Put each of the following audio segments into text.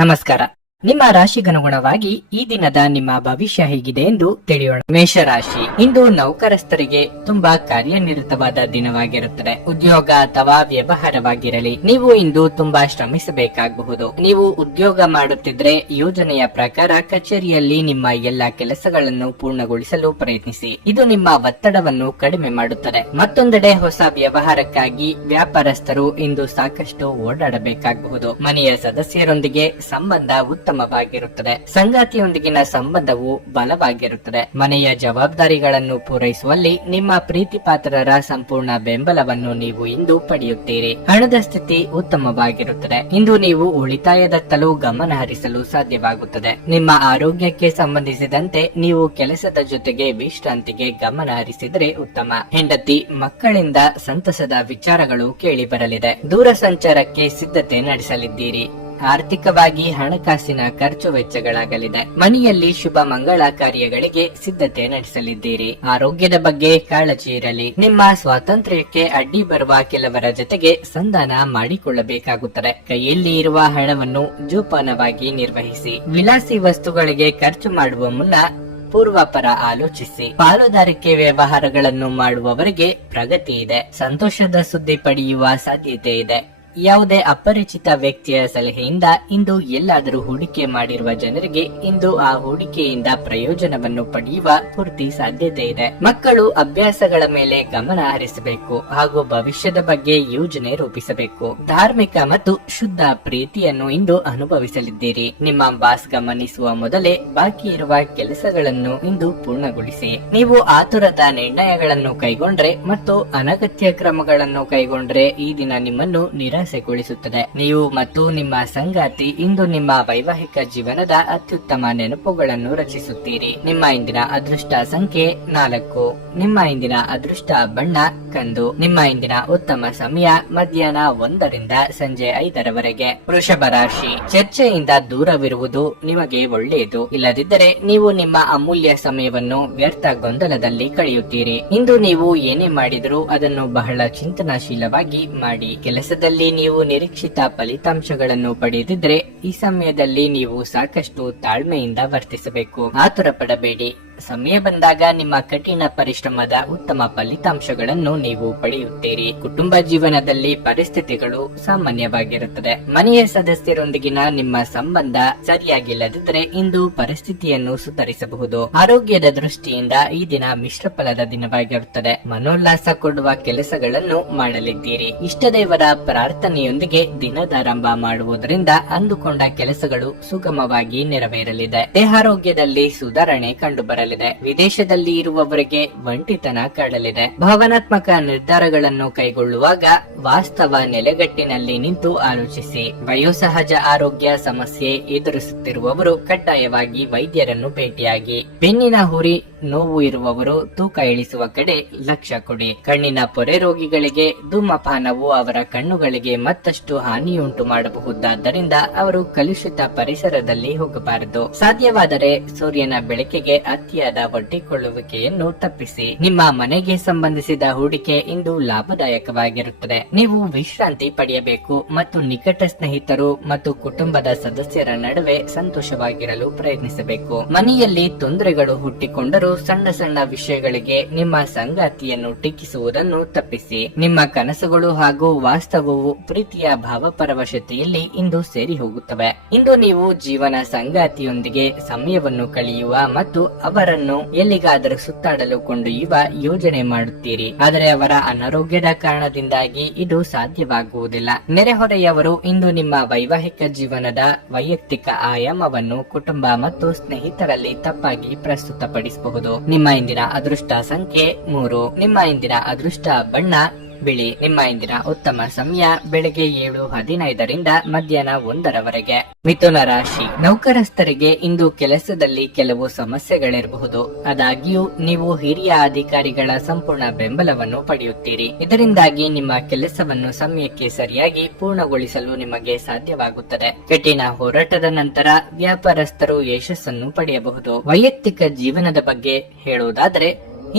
ನಮಸ್ಕಾರ. ನಿಮ್ಮ ರಾಶಿಗನುಗುಣವಾಗಿ ಈ ದಿನದ ನಿಮ್ಮ ಭವಿಷ್ಯ ಹೇಗಿದೆ ಎಂದು ತಿಳಿಯೋಣ. ಮೇಷರಾಶಿ, ಇಂದು ನೌಕರಸ್ಥರಿಗೆ ತುಂಬಾ ಕಾರ್ಯನಿರತವಾದ ದಿನವಾಗಿರುತ್ತದೆ. ಉದ್ಯೋಗ ಅಥವಾ ವ್ಯವಹಾರವಾಗಿರಲಿ, ನೀವು ಇಂದು ತುಂಬಾ ಶ್ರಮಿಸಬೇಕಾಗಬಹುದು. ನೀವು ಉದ್ಯೋಗ ಮಾಡುತ್ತಿದ್ರೆ ಯೋಜನೆಯ ಪ್ರಕಾರ ಕಚೇರಿಯಲ್ಲಿ ನಿಮ್ಮ ಎಲ್ಲಾ ಕೆಲಸಗಳನ್ನು ಪೂರ್ಣಗೊಳಿಸಲು ಪ್ರಯತ್ನಿಸಿ. ಇದು ನಿಮ್ಮ ಒತ್ತಡವನ್ನು ಕಡಿಮೆ ಮಾಡುತ್ತದೆ. ಮತ್ತೊಂದೆಡೆ ಹೊಸ ವ್ಯವಹಾರಕ್ಕಾಗಿ ವ್ಯಾಪಾರಸ್ಥರು ಇಂದು ಸಾಕಷ್ಟು ಓಡಾಡಬೇಕಾಗಬಹುದು. ಮನೆಯ ಸದಸ್ಯರೊಂದಿಗೆ ಸಂಬಂಧ ಉತ್ತಮವಾಗಿರುತ್ತದೆ. ಸಂಗಾತಿಯೊಂದಿಗಿನ ಸಂಬಂಧವು ಬಲವಾಗಿರುತ್ತದೆ. ಮನೆಯ ಜವಾಬ್ದಾರಿಗಳನ್ನು ಪೂರೈಸುವಲ್ಲಿ ನಿಮ್ಮ ಪ್ರೀತಿ ಪಾತ್ರರ ಸಂಪೂರ್ಣ ಬೆಂಬಲವನ್ನು ನೀವು ಇಂದು ಪಡೆಯುತ್ತೀರಿ. ಹಣದ ಸ್ಥಿತಿ ಉತ್ತಮವಾಗಿರುತ್ತದೆ. ಇಂದು ನೀವು ಉಳಿತಾಯದತ್ತಲೂ ಗಮನ ಹರಿಸಲು ಸಾಧ್ಯವಾಗುತ್ತದೆ. ನಿಮ್ಮ ಆರೋಗ್ಯಕ್ಕೆ ಸಂಬಂಧಿಸಿದಂತೆ ನೀವು ಕೆಲಸದ ಜೊತೆಗೆ ವಿಶ್ರಾಂತಿಗೆ ಗಮನ ಹರಿಸಿದರೆ ಉತ್ತಮ. ಹೆಂಡತಿ ಮಕ್ಕಳಿಂದ ಸಂತಸದ ವಿಚಾರಗಳು ಕೇಳಿ ಬರಲಿದೆ. ದೂರ ಸಂಚಾರಕ್ಕೆ ಸಿದ್ಧತೆ ನಡೆಸಲಿದ್ದೀರಿ. ಆರ್ಥಿಕವಾಗಿ ಹಣಕಾಸಿನ ಖರ್ಚು ವೆಚ್ಚಗಳಾಗಲಿದೆ. ಮನೆಯಲ್ಲಿ ಶುಭ ಮಂಗಳ ಕಾರ್ಯಗಳಿಗೆ ಸಿದ್ಧತೆ ನಡೆಸಲಿದ್ದೀರಿ. ಆರೋಗ್ಯದ ಬಗ್ಗೆ ಕಾಳಜಿ ಇರಲಿ. ನಿಮ್ಮ ಸ್ವಾತಂತ್ರ್ಯಕ್ಕೆ ಅಡ್ಡಿ ಬರುವ ಕೆಲವರ ಜೊತೆಗೆ ಸಂಧಾನ ಮಾಡಿಕೊಳ್ಳಬೇಕಾಗುತ್ತದೆ. ಕೈಯಲ್ಲಿ ಇರುವ ಹಣವನ್ನು ಜೋಪಾನವಾಗಿ ನಿರ್ವಹಿಸಿ. ವಿಲಾಸಿ ವಸ್ತುಗಳಿಗೆ ಖರ್ಚು ಮಾಡುವ ಮುನ್ನ ಪೂರ್ವಾಪರ ಆಲೋಚಿಸಿ. ಪಾಲುದಾರಿಕೆ ವ್ಯವಹಾರಗಳನ್ನು ಮಾಡುವವರಿಗೆ ಪ್ರಗತಿ ಇದೆ. ಸಂತೋಷದ ಸುದ್ದಿ ಪಡೆಯುವ ಸಾಧ್ಯತೆ ಇದೆ. ಯಾವುದೇ ಅಪರಿಚಿತ ವ್ಯಕ್ತಿಯ ಸಲಹೆಯಿಂದ ಇಂದು ಎಲ್ಲಾದರೂ ಹೂಡಿಕೆ ಮಾಡಿರುವ ಜನರಿಗೆ ಇಂದು ಆ ಹೂಡಿಕೆಯಿಂದ ಪ್ರಯೋಜನವನ್ನು ಪಡೆಯುವ ಪೂರ್ತಿ ಸಾಧ್ಯತೆ ಇದೆ. ಮಕ್ಕಳು ಅಭ್ಯಾಸಗಳ ಮೇಲೆ ಗಮನ ಹರಿಸಬೇಕು ಹಾಗೂ ಭವಿಷ್ಯದ ಬಗ್ಗೆ ಯೋಜನೆ ರೂಪಿಸಬೇಕು. ಧಾರ್ಮಿಕ ಮತ್ತು ಶುದ್ಧ ಪ್ರೀತಿಯನ್ನು ಇಂದು ಅನುಭವಿಸಲಿದ್ದೀರಿ. ನಿಮ್ಮ ಬಾಸ್ ಗಮನಿಸುವ ಮೊದಲೇ ಬಾಕಿ ಇರುವ ಕೆಲಸಗಳನ್ನು ಇಂದು ಪೂರ್ಣಗೊಳಿಸಿ. ನೀವು ಆತುರದ ನಿರ್ಣಯಗಳನ್ನು ಕೈಗೊಂಡ್ರೆ ಮತ್ತು ಅನಗತ್ಯ ಕ್ರಮಗಳನ್ನು ಕೈಗೊಂಡ್ರೆ ಈ ದಿನ ನಿಮ್ಮನ್ನು ನಿರಾಸೆಗೊಳಿಸುತ್ತದೆ. ನೀವು ಮತ್ತು ನಿಮ್ಮ ಸಂಗಾತಿ ಇಂದು ನಿಮ್ಮ ವೈವಾಹಿಕ ಜೀವನದ ಅತ್ಯುತ್ತಮ ನೆನಪುಗಳನ್ನು ರಚಿಸುತ್ತೀರಿ. ನಿಮ್ಮ ಇಂದಿನ ಅದೃಷ್ಟ ಸಂಖ್ಯೆ 4. ನಿಮ್ಮ ಇಂದಿನ ಅದೃಷ್ಟ ಬಣ್ಣ ಕಂದು. ನಿಮ್ಮ ಇಂದಿನ ಉತ್ತಮ ಸಮಯ ಮಧ್ಯಾಹ್ನ 1 ರಿಂದ ಸಂಜೆ 5 ರವರೆಗೆ. ವೃಷಭ ರಾಶಿ, ಚರ್ಚೆಯಿಂದ ದೂರವಿರುವುದು ನಿಮಗೆ ಒಳ್ಳೆಯದು. ಇಲ್ಲದಿದ್ದರೆ ನೀವು ನಿಮ್ಮ ಅಮೂಲ್ಯ ಸಮಯವನ್ನು ವ್ಯರ್ಥ ಗೊಂದಲದಲ್ಲಿ ಕಳೆಯುತ್ತೀರಿ. ಇಂದು ನೀವು ಏನೇ ಮಾಡಿದರೂ ಅದನ್ನು ಬಹಳ ಚಿಂತನಾಶೀಲವಾಗಿ ಮಾಡಿ. ಕೆಲಸದಲ್ಲಿ ನೀವು ನಿರೀಕ್ಷಿತ ಫಲಿತಾಂಶಗಳನ್ನು ಪಡೆದಿದ್ರೆ ಈ ಸಮಯದಲ್ಲಿ ನೀವು ಸಾಕಷ್ಟು ತಾಳ್ಮೆಯಿಂದ ವರ್ತಿಸಬೇಕು. ಆತುರ ಪಡಬೇಡಿ. ಸಮಯ ಬಂದಾಗ ನಿಮ್ಮ ಕಠಿಣ ಪರಿಶ್ರಮದ ಉತ್ತಮ ಫಲಿತಾಂಶಗಳನ್ನು ನೀವು ಪಡೆಯುತ್ತೀರಿ. ಕುಟುಂಬ ಜೀವನದಲ್ಲಿ ಪರಿಸ್ಥಿತಿಗಳು ಸಾಮಾನ್ಯವಾಗಿರುತ್ತದೆ. ಮನೆಯ ಸದಸ್ಯರೊಂದಿಗಿನ ನಿಮ್ಮ ಸಂಬಂಧ ಸರಿಯಾಗಿಲ್ಲದಿದ್ದರೆ ಇಂದು ಪರಿಸ್ಥಿತಿಯನ್ನು ಸುಧಾರಿಸಬಹುದು. ಆರೋಗ್ಯದ ದೃಷ್ಟಿಯಿಂದ ಈ ದಿನ ಮಿಶ್ರ ಫಲದ ದಿನವಾಗಿರುತ್ತದೆ. ಮನೋಲ್ಲಾಸ ಕೊಡುವ ಕೆಲಸಗಳನ್ನು ಮಾಡಲಿದ್ದೀರಿ. ಇಷ್ಟದೇವರ ಪ್ರಾರ್ಥನೆಯೊಂದಿಗೆ ದಿನದಾರಂಭ ಮಾಡುವುದರಿಂದ ಅಂದುಕೊಂಡ ಕೆಲಸಗಳು ಸುಗಮವಾಗಿ ನೆರವೇರಲಿದೆ. ದೇಹಾರೋಗ್ಯದಲ್ಲಿ ಸುಧಾರಣೆ ಕಂಡುಬರಲಿದೆ. ವಿದೇಶದಲ್ಲಿ ಇರುವವರಿಗೆ ಒಂಟಿತನ ಕಾಡಲಿದೆ. ಭಾವನಾತ್ಮಕ ನಿರ್ಧಾರಗಳನ್ನು ಕೈಗೊಳ್ಳುವಾಗ ವಾಸ್ತವ ನೆಲೆಗಟ್ಟಿನಲ್ಲಿ ನಿಂತು ಆಲೋಚಿಸಿ. ವಯೋಸಹಜ ಆರೋಗ್ಯ ಸಮಸ್ಯೆ ಎದುರಿಸುತ್ತಿರುವವರು ಕಡ್ಡಾಯವಾಗಿ ವೈದ್ಯರನ್ನು ಭೇಟಿಯಾಗಿ. ಬೆನ್ನಿನ ಹುರಿ ನೋವು ಇರುವವರು ತೂಕ ಇಳಿಸುವ ಕಡೆ ಲಕ್ಷ್ಯ ಕೊಡಿ. ಕಣ್ಣಿನ ಪೊರೆ ರೋಗಿಗಳಿಗೆ ಧೂಮಪಾನವು ಅವರ ಕಣ್ಣುಗಳಿಗೆ ಮತ್ತಷ್ಟು ಹಾನಿಯುಂಟು ಮಾಡಬಹುದಾದ್ದರಿಂದ ಅವರು ಕಲುಷಿತ ಪರಿಸರದಲ್ಲಿ ಹೋಗಬಾರದು. ಸಾಧ್ಯವಾದರೆ ಸೂರ್ಯನ ಬೆಳಕಿಗೆ ಅತಿಯಾದ ಒಡ್ಡಿಕೊಳ್ಳುವಿಕೆಯನ್ನು ತಪ್ಪಿಸಿ. ನಿಮ್ಮ ಮನೆಗೆ ಸಂಬಂಧಿಸಿದ ಹೂಡಿಕೆ ಇಂದು ಲಾಭದಾಯಕವಾಗಿರುತ್ತದೆ. ನೀವು ವಿಶ್ರಾಂತಿ ಪಡೆಯಬೇಕು ಮತ್ತು ನಿಕಟ ಸ್ನೇಹಿತರು ಮತ್ತು ಕುಟುಂಬದ ಸದಸ್ಯರ ನಡುವೆ ಸಂತೋಷವಾಗಿರಲು ಪ್ರಯತ್ನಿಸಬೇಕು. ಮನೆಯಲ್ಲಿ ತೊಂದರೆಗಳು ಹುಟ್ಟಿಕೊಂಡರೂ ಸಣ್ಣ ಸಣ್ಣ ವಿಷಯಗಳಿಗೆ ನಿಮ್ಮ ಸಂಗಾತಿಯನ್ನು ಟೀಕಿಸುವುದನ್ನು ತಪ್ಪಿಸಿ. ನಿಮ್ಮ ಕನಸುಗಳು ಹಾಗೂ ವಾಸ್ತವವು ಪ್ರೀತಿಯ ಭಾವಪರವಶತೆಯಲ್ಲಿ ಇಂದು ಸೇರಿ ಹೋಗುತ್ತವೆ. ಇಂದು ನೀವು ಜೀವನ ಸಂಗಾತಿಯೊಂದಿಗೆ ಸಮಯವನ್ನು ಕಳೆಯುವ ಮತ್ತು ಅವರನ್ನು ಎಲ್ಲಿಗಾದರೂ ಸುತ್ತಾಡಲು ಕೊಂಡೊಯ್ಯುವ ಯೋಜನೆ ಮಾಡುತ್ತೀರಿ. ಆದರೆ ಅವರ ಅನಾರೋಗ್ಯದ ಕಾರಣದಿಂದಾಗಿ ಇದು ಸಾಧ್ಯವಾಗುವುದಿಲ್ಲ. ನೆರೆಹೊರೆಯವರು ಇಂದು ನಿಮ್ಮ ವೈವಾಹಿಕ ಜೀವನದ ವೈಯಕ್ತಿಕ ಆಯಾಮವನ್ನು ಕುಟುಂಬ ಮತ್ತು ಸ್ನೇಹಿತರಲ್ಲಿ ತಪ್ಪಾಗಿ ಪ್ರಸ್ತುತಪಡಿಸಬಹುದು. ನಿಮ್ಮ ಇಂದಿನ ಅದೃಷ್ಟ ಸಂಖ್ಯೆ 3. ನಿಮ್ಮ ಇಂದಿನ ಅದೃಷ್ಟ ಬಣ್ಣ ಬಿಳಿ. ನಿಮ್ಮ ಇಂದಿನ ಉತ್ತಮ ಸಮಯ ಬೆಳಗ್ಗೆ 7:15 ರಿಂದ ಮಧ್ಯಾಹ್ನ 1 ರವರೆಗೆ. ಮಿಥುನ ರಾಶಿ, ನೌಕರಸ್ಥರಿಗೆ ಇಂದು ಕೆಲಸದಲ್ಲಿ ಕೆಲವು ಸಮಸ್ಯೆಗಳಿರಬಹುದು. ಆದಾಗ್ಯೂ ನೀವು ಹಿರಿಯ ಅಧಿಕಾರಿಗಳ ಸಂಪೂರ್ಣ ಬೆಂಬಲವನ್ನು ಪಡೆಯುತ್ತೀರಿ. ಇದರಿಂದಾಗಿ ನಿಮ್ಮ ಕೆಲಸವನ್ನು ಸಮಯಕ್ಕೆ ಸರಿಯಾಗಿ ಪೂರ್ಣಗೊಳಿಸಲು ನಿಮಗೆ ಸಾಧ್ಯವಾಗುತ್ತದೆ. ಕಠಿಣ ಹೋರಾಟದ ನಂತರ ವ್ಯಾಪಾರಸ್ಥರು ಯಶಸ್ಸನ್ನು ಪಡೆಯಬಹುದು. ವೈಯಕ್ತಿಕ ಜೀವನದ ಬಗ್ಗೆ ಹೇಳುವುದಾದರೆ